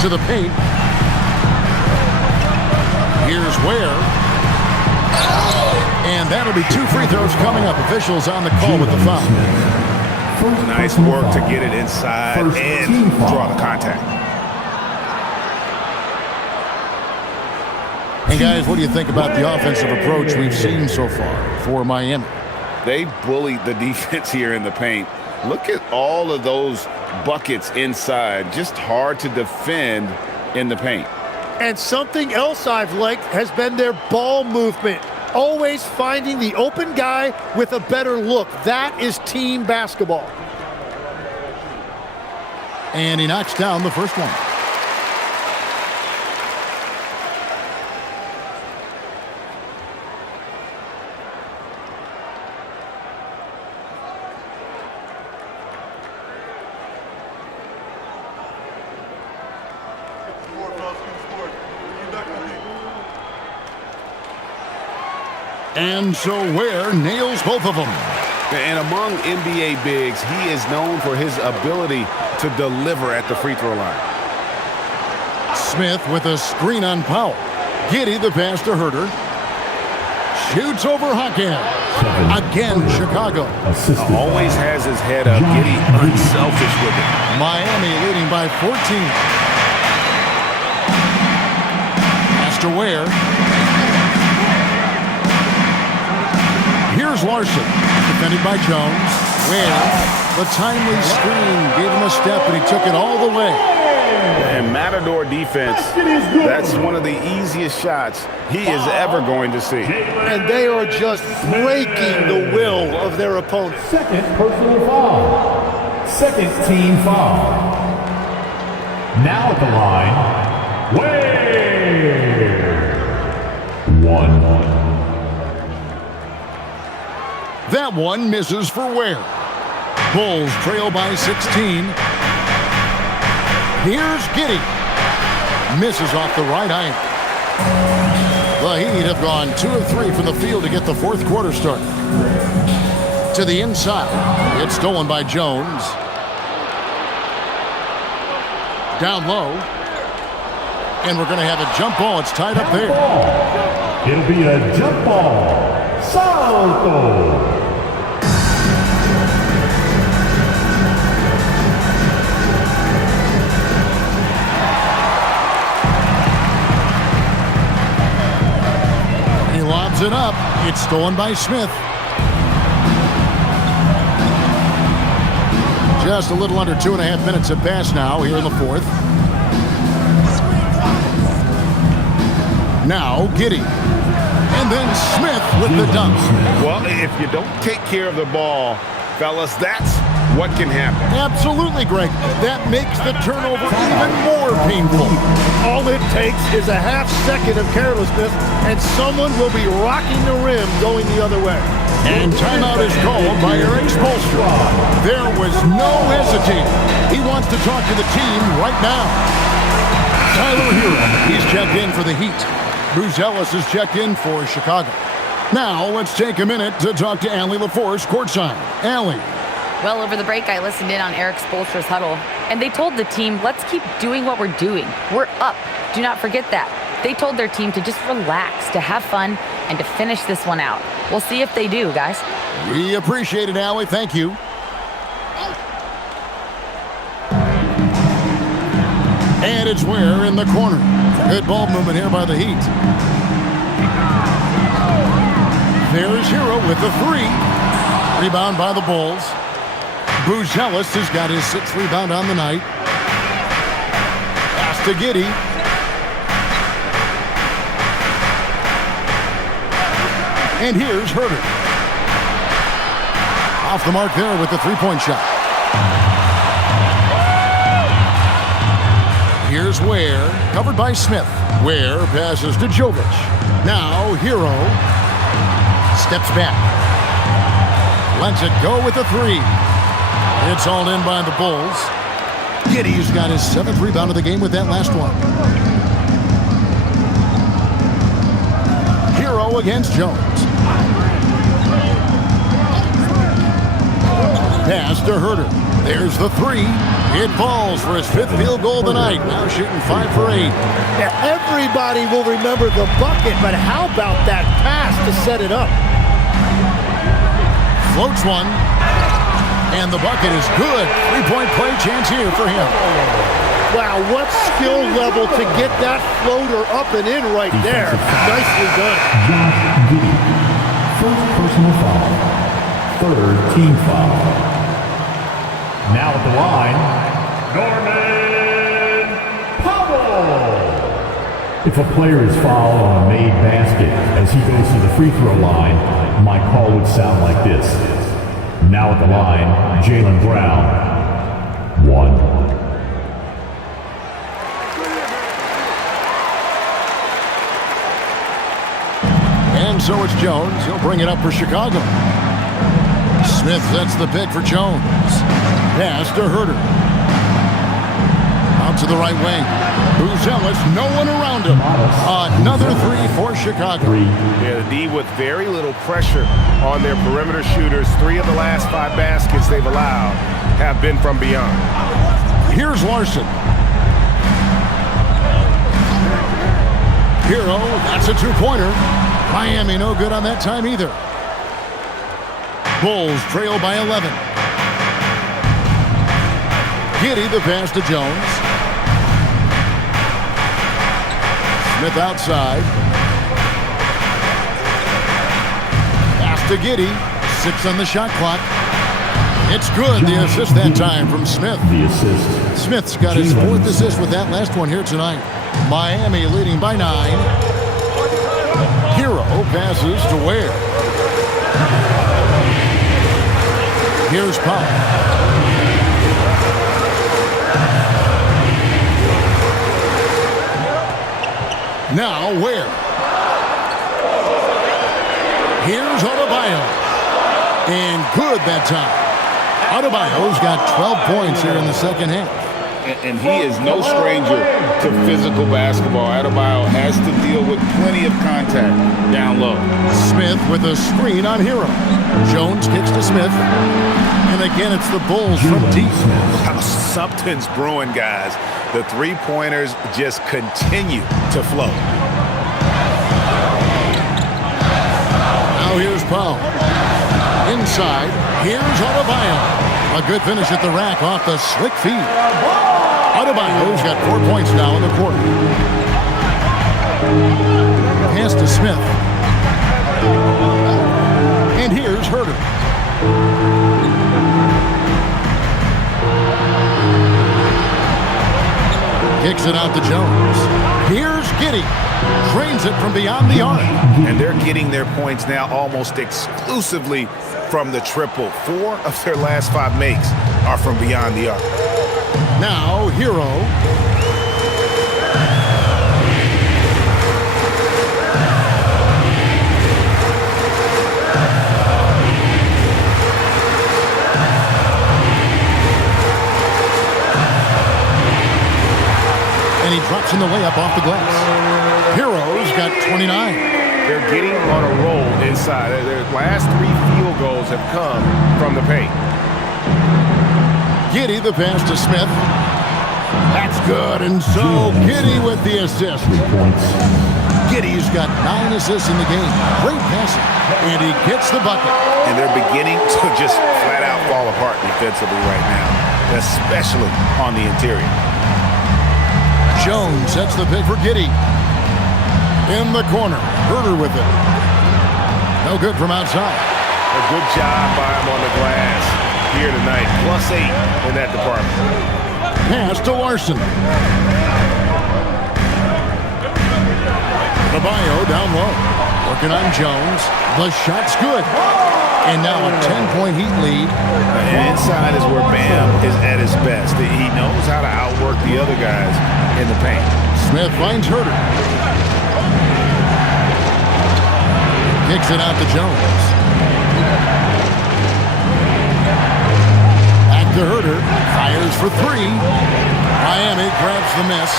To the paint. Here's Ware. And that'll be 2 free throws coming up. Officials on the call with the foul. Nice work to get it inside and draw the contact. And guys, what do you think about the offensive approach we've seen so far for Miami? They bullied the defense here in the paint. Look at all of those buckets inside. Just hard to defend in the paint. And something else I've liked has been their ball movement. Always finding the open guy with a better look. That is team basketball. And he knocks down the first one. And so Ware nails both of them. And among NBA bigs, he is known for his ability to deliver at the free throw line. Smith with a screen on Powell. Giddey the pass to Herter. Shoots over Jaquez. Again, Chicago. Always has his head up. Giddey unselfish with it. Miami leading by 14. to Ware. Here's Larson, defended by Jones. Ware, the timely screen gave him a step, and he took it all the way. And Matador defense, that's one of the easiest shots he is ever going to see. And they are just breaking the will of their opponent. Second personal foul. Second team foul. Now at the line, Ware. 1. That one misses for Ware. Bulls trail by 16. Here's Giddey. Misses off the right eye. The Heat have gone 2 of 3 from the field to get the fourth quarter started. To the inside. It's stolen by Jones. Down low. And we're going to have a jump ball. It's tied up there. It'll be a jump ball. Salto. He lobs it up. It's stolen by Smith. Just a little under 2.5 minutes have passed now here in the fourth. Now Giddey. And then Smith with the dunk. Well, if you don't take care of the ball, fellas, that's what can happen. Absolutely, Greg. That makes the turnover even more painful. All it takes is a half second of carelessness, and someone will be rocking the rim going the other way. And timeout is called by Eric Spoelstra. There was no hesitating. He wants to talk to the team right now. Tyler Hero, he's checked in for the Heat. Bruce Ellis is checked in for Chicago. Now let's take a minute to talk to Allie LaForce courtside. Allie. Well, over the break, I listened in on Eric Spoelstra's huddle, and they told the team, let's keep doing what we're doing. We're up. Do not forget that. They told their team to just relax, to have fun, and to finish this one out. We'll see if they do, guys. We appreciate it, Allie. Thank you. And it's Ware in the corner. Good ball movement here by the Heat. There's Hero with the 3. Rebound by the Bulls. Buzelis has got his 6th rebound on the night. Pass to Giddey. And here's Herter. Off the mark there with the 3-point shot. Here's Ware, covered by Smith. Ware passes to Jovic. Now Hero steps back. Lets it go with the 3. It's all in by the Bulls. Giddey's got his 7th rebound of the game with that last one. Hero against Jones. Pass to Herter. There's the 3. It falls for his 5th field goal of the night. Now shooting 5 for 8. Yeah, everybody will remember the bucket, but how about that pass to set it up? Floats one. And the bucket is good. 3-point play chance here for him. Wow, what skill level to get that floater up and in right there. Nicely done. Josh Giddey. First personal foul. 3rd team foul. Now at the line, Norman Powell. If a player is fouled on a made basket as he goes to the free throw line, my call would sound like this. Now at the line, Jaylen Brown. 1. And so it's Jones. He'll bring it up for Chicago. Smith sets the pick for Jones. Pass to Herter. Out to the right wing. Buzelis, no one around him. Another 3 for Chicago. Yeah, the D with very little pressure on their perimeter shooters. 3 of the last 5 baskets they've allowed have been from beyond. Here's Larson. Hero, that's a 2-pointer. Miami no good on that time either. Bulls trail by 11. Giddey the pass to Jones. Smith outside. Pass to Giddey. 6 on the shot clock. It's good. The assist that time from Smith. The assist. Smith's got his 4th assist with that last one here tonight. Miami leading by 9. Hero passes to Ware. Here's Powell. Now Ware. Here's Adebayo. And good that time. Adebayo's got 12 points here in the second half. And he is no stranger to physical basketball. Adebayo has to deal with plenty of contact down low. Smith with a screen on Hero. Jones kicks to Smith. And again, it's the Bulls from deep. Wow, something's brewing, guys. The three-pointers just continue to flow. Now here's Powell. Inside, here's Adebayo. A good finish at the rack off the slick feed. Adebayo's got 4 points now in the quarter. Pass to Smith. And here's Herter. Kicks it out to Jones. Here's Giddey. Drains it from beyond the arc. And they're getting their points now almost exclusively from the triple. 4 of their last 5 makes are from beyond the arc. Now, Hero. And he drops in the layup off the glass. Hero's got 29. They're getting on a roll inside. Their last 3 field goals have come from the paint. Giddey the pass to Smith. That's good, and so Giddey with the assist. 3 points. Giddey's got 9 assists in the game. Great passing, and he gets the bucket. And they're beginning to just flat out fall apart defensively right now, especially on the interior. Jones sets the pick for Giddey. In the corner, Herter with it. No good from outside. A good job by him on the glass here tonight. +8 in that department. Pass to Larson. Adebayo down low. Working on Jones. The shot's good. And now a 10-point Heat lead. And inside is where Bam is at his best. He knows how to outwork the other guys in the paint. Smith finds Herter. Kicks it out to Jones. Back to Herter. Fires for 3. Miami grabs the miss.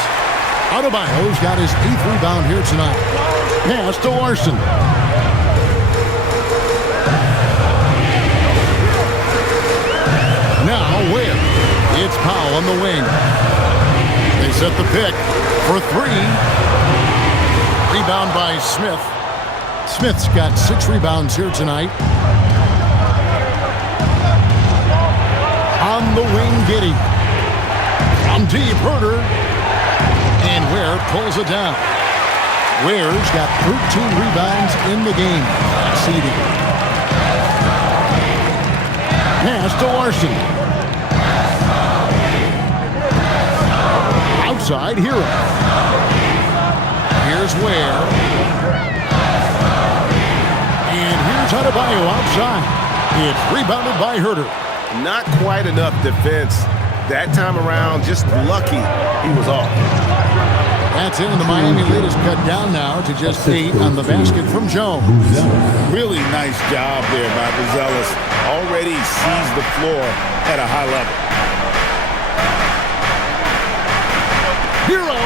Adebayo's got his 8th rebound here tonight. Pass to Larson. Now Ware. It's Powell on the wing. They set the pick for 3. Rebound by Smith. Smith's got 6 rebounds here tonight. On the wing, Giddey. From deep, Herter. And Ware pulls it down. Ware's got 13 rebounds in the game. Seeding. Pass to Larson. Outside, Hero. Here's Ware. And here's Adebayo outside. It's rebounded by Herter. Not quite enough defense that time around. Just lucky he was off. That's it, and the Miami lead is cut down now to just 8 on the basket from Jones. Really nice job there by Buzelis. Already sees the floor at a high level. Hero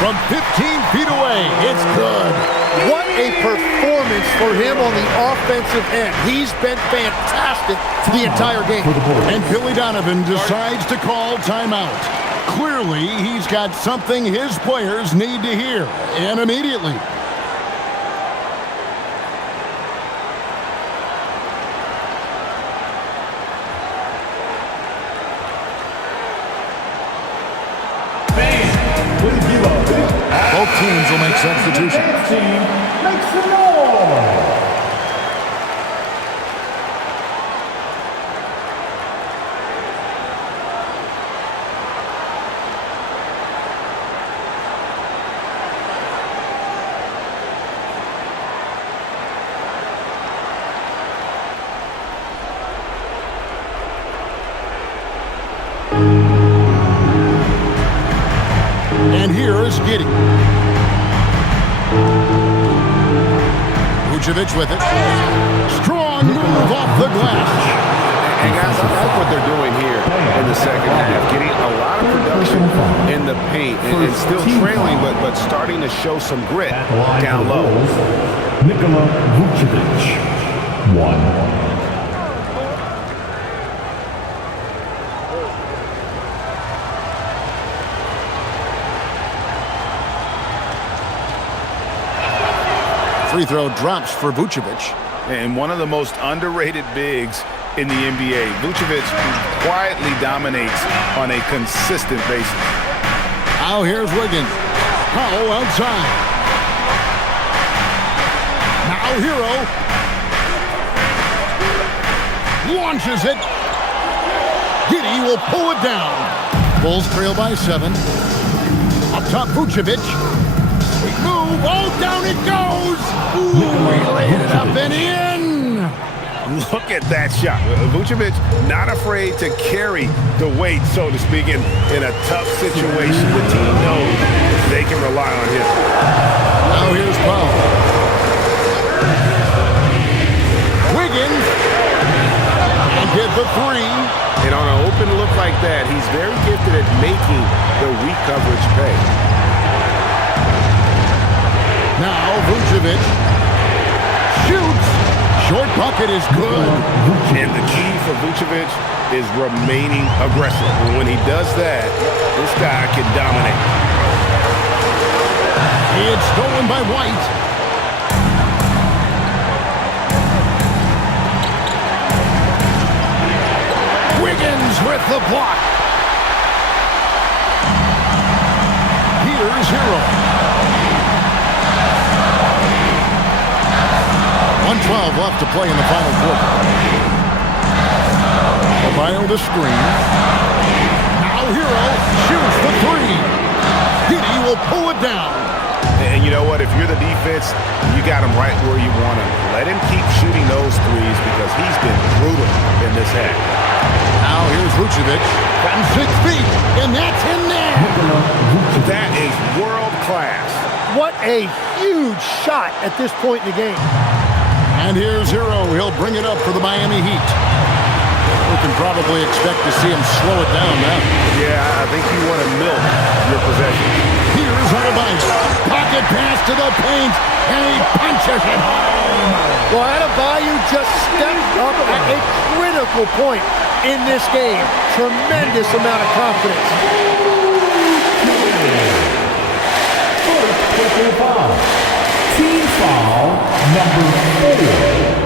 from 15 feet away. It's good. What a performance for him on the offensive end. He's been fantastic the entire game. And Billy Donovan decides to call timeout. Clearly, he's got something his players need to hear, and immediately. Both teams will make substitutions. Team makes some noise. And here is Giddey. Vucevic with it. Strong move off the glass. And guys, I like what they're doing here in the second half. Getting a lot of production in the paint and still trailing, but starting to show some grit down low. Nikola Vucevic. 1. Free throw drops for Vucevic. And one of the most underrated bigs in the NBA. Vucevic quietly dominates on a consistent basis. Now here's Wiggins. Powell outside. Now Hero. Launches it. Giddey will pull it down. Bulls trail by 7. Up top, Vucevic. Big move. Oh, down it goes. Ooh, he laid it up and in. Look at that shot. Vucevic not afraid to carry the weight, so to speak, in a tough situation. The team knows they can rely on him. Now here's Powell. Wiggins. And get the 3. And on an open look like that, he's very gifted at making the weak coverage pay. Now Vucevic shoots. Short bucket is good. And the key for Vucevic is remaining aggressive. And when he does that, this guy can dominate. It's stolen by White. Wiggins with the block. Here's Hero. 1:12 left to play in the final quarter. Bio to screen. Now Hero shoots the 3. Giddey will pull it down. And you know what? If you're the defense, you got him right where you want him. Let him keep shooting those threes because he's been brutal in this half. Now here's Vucevic from 6 feet, and that's in there. That is world class. What a huge shot at this point in the game. And here's Hero. He'll bring it up for the Miami Heat. We can probably expect to see him slow it down now. Yeah, I think you want to milk your possession. Here's Adebayo. Pocket pass to the paint, and he punches it home. Well, Adebayo just stepped up at a critical point in this game. Tremendous amount of confidence. Team foul number 4.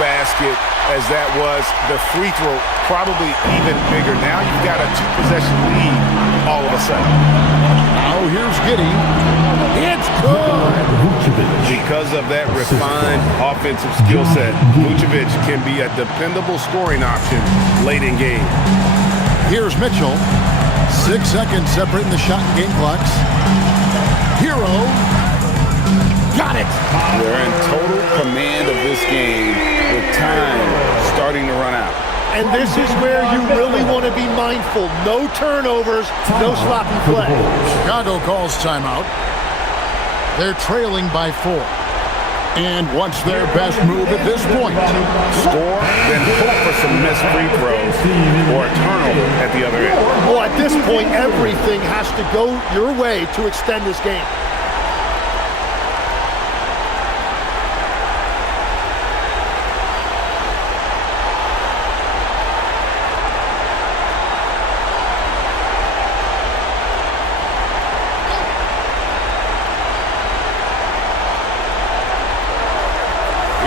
Basket as that was, the free throw probably even bigger. Now you've got a 2-possession lead all of a sudden. Now here's Giddey. It's good. Because of that refined offensive skill set, Vucevic can be a dependable scoring option late in game. Here's Mitchell. 6 seconds separating the shot and game clocks. Hero. Got it. They're in total command of this game with time starting to run out. And this is where you really want to be mindful. No turnovers, no sloppy play. Chicago calls timeout. They're trailing by 4. And what's their best move at this point? Score, then hope for some missed free throws or a turnover at the other end. Well, at this point, everything has to go your way to extend this game.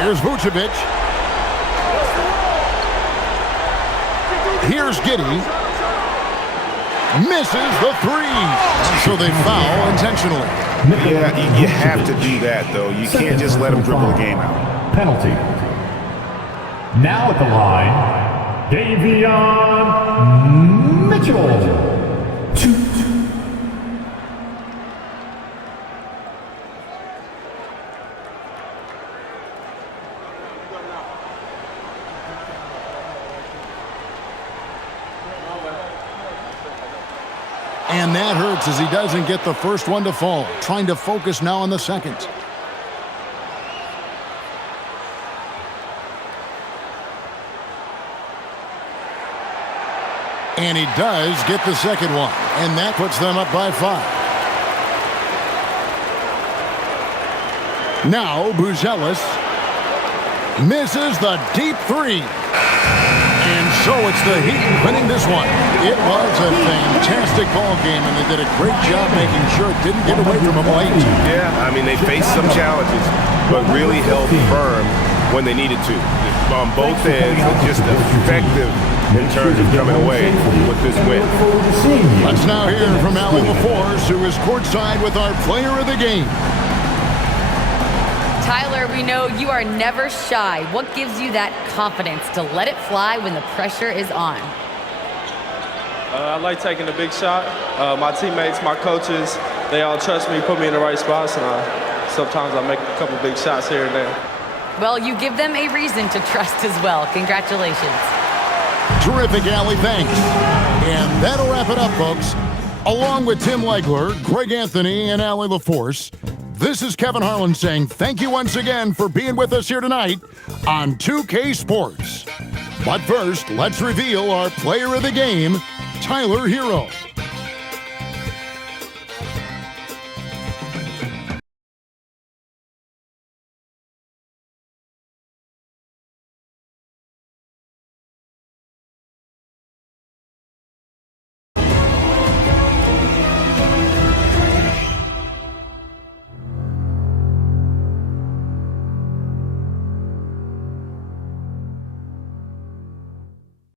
Here's Vucevic. Here's Giddey. Misses the three. And so they foul intentionally. Yeah, you have to do that, though. You can't just let them dribble the game out. Penalty. Now at the line, Davion Mitchell. 2. And that hurts as he doesn't get the first one to fall. Trying to focus now on the second. And he does get the second one. And that puts them up by 5. Now Buzelis misses the deep three. And so it's the Heat winning this one. It was a fantastic ball game, and they did a great job making sure it didn't get away from them late. Yeah, I mean, they faced some challenges, but really held firm when they needed to. On both ends, just effective in terms of coming away with this win. Let's now hear from Allie LaForce, who is courtside with our player of the game. Tyler, we know you are never shy. What gives you that confidence to let it fly when the pressure is on? I like taking a big shot. My teammates, my coaches, they all trust me, put me in the right spots, and sometimes I make a couple big shots here and there. Well, you give them a reason to trust as well. Congratulations. Terrific, Allie. Thanks. And that'll wrap it up, folks. Along with Tim Legler, Greg Anthony, and Allie LaForce, this is Kevin Harlan saying thank you once again for being with us here tonight on 2K Sports. But first, let's reveal our player of the game, Tyler Hero.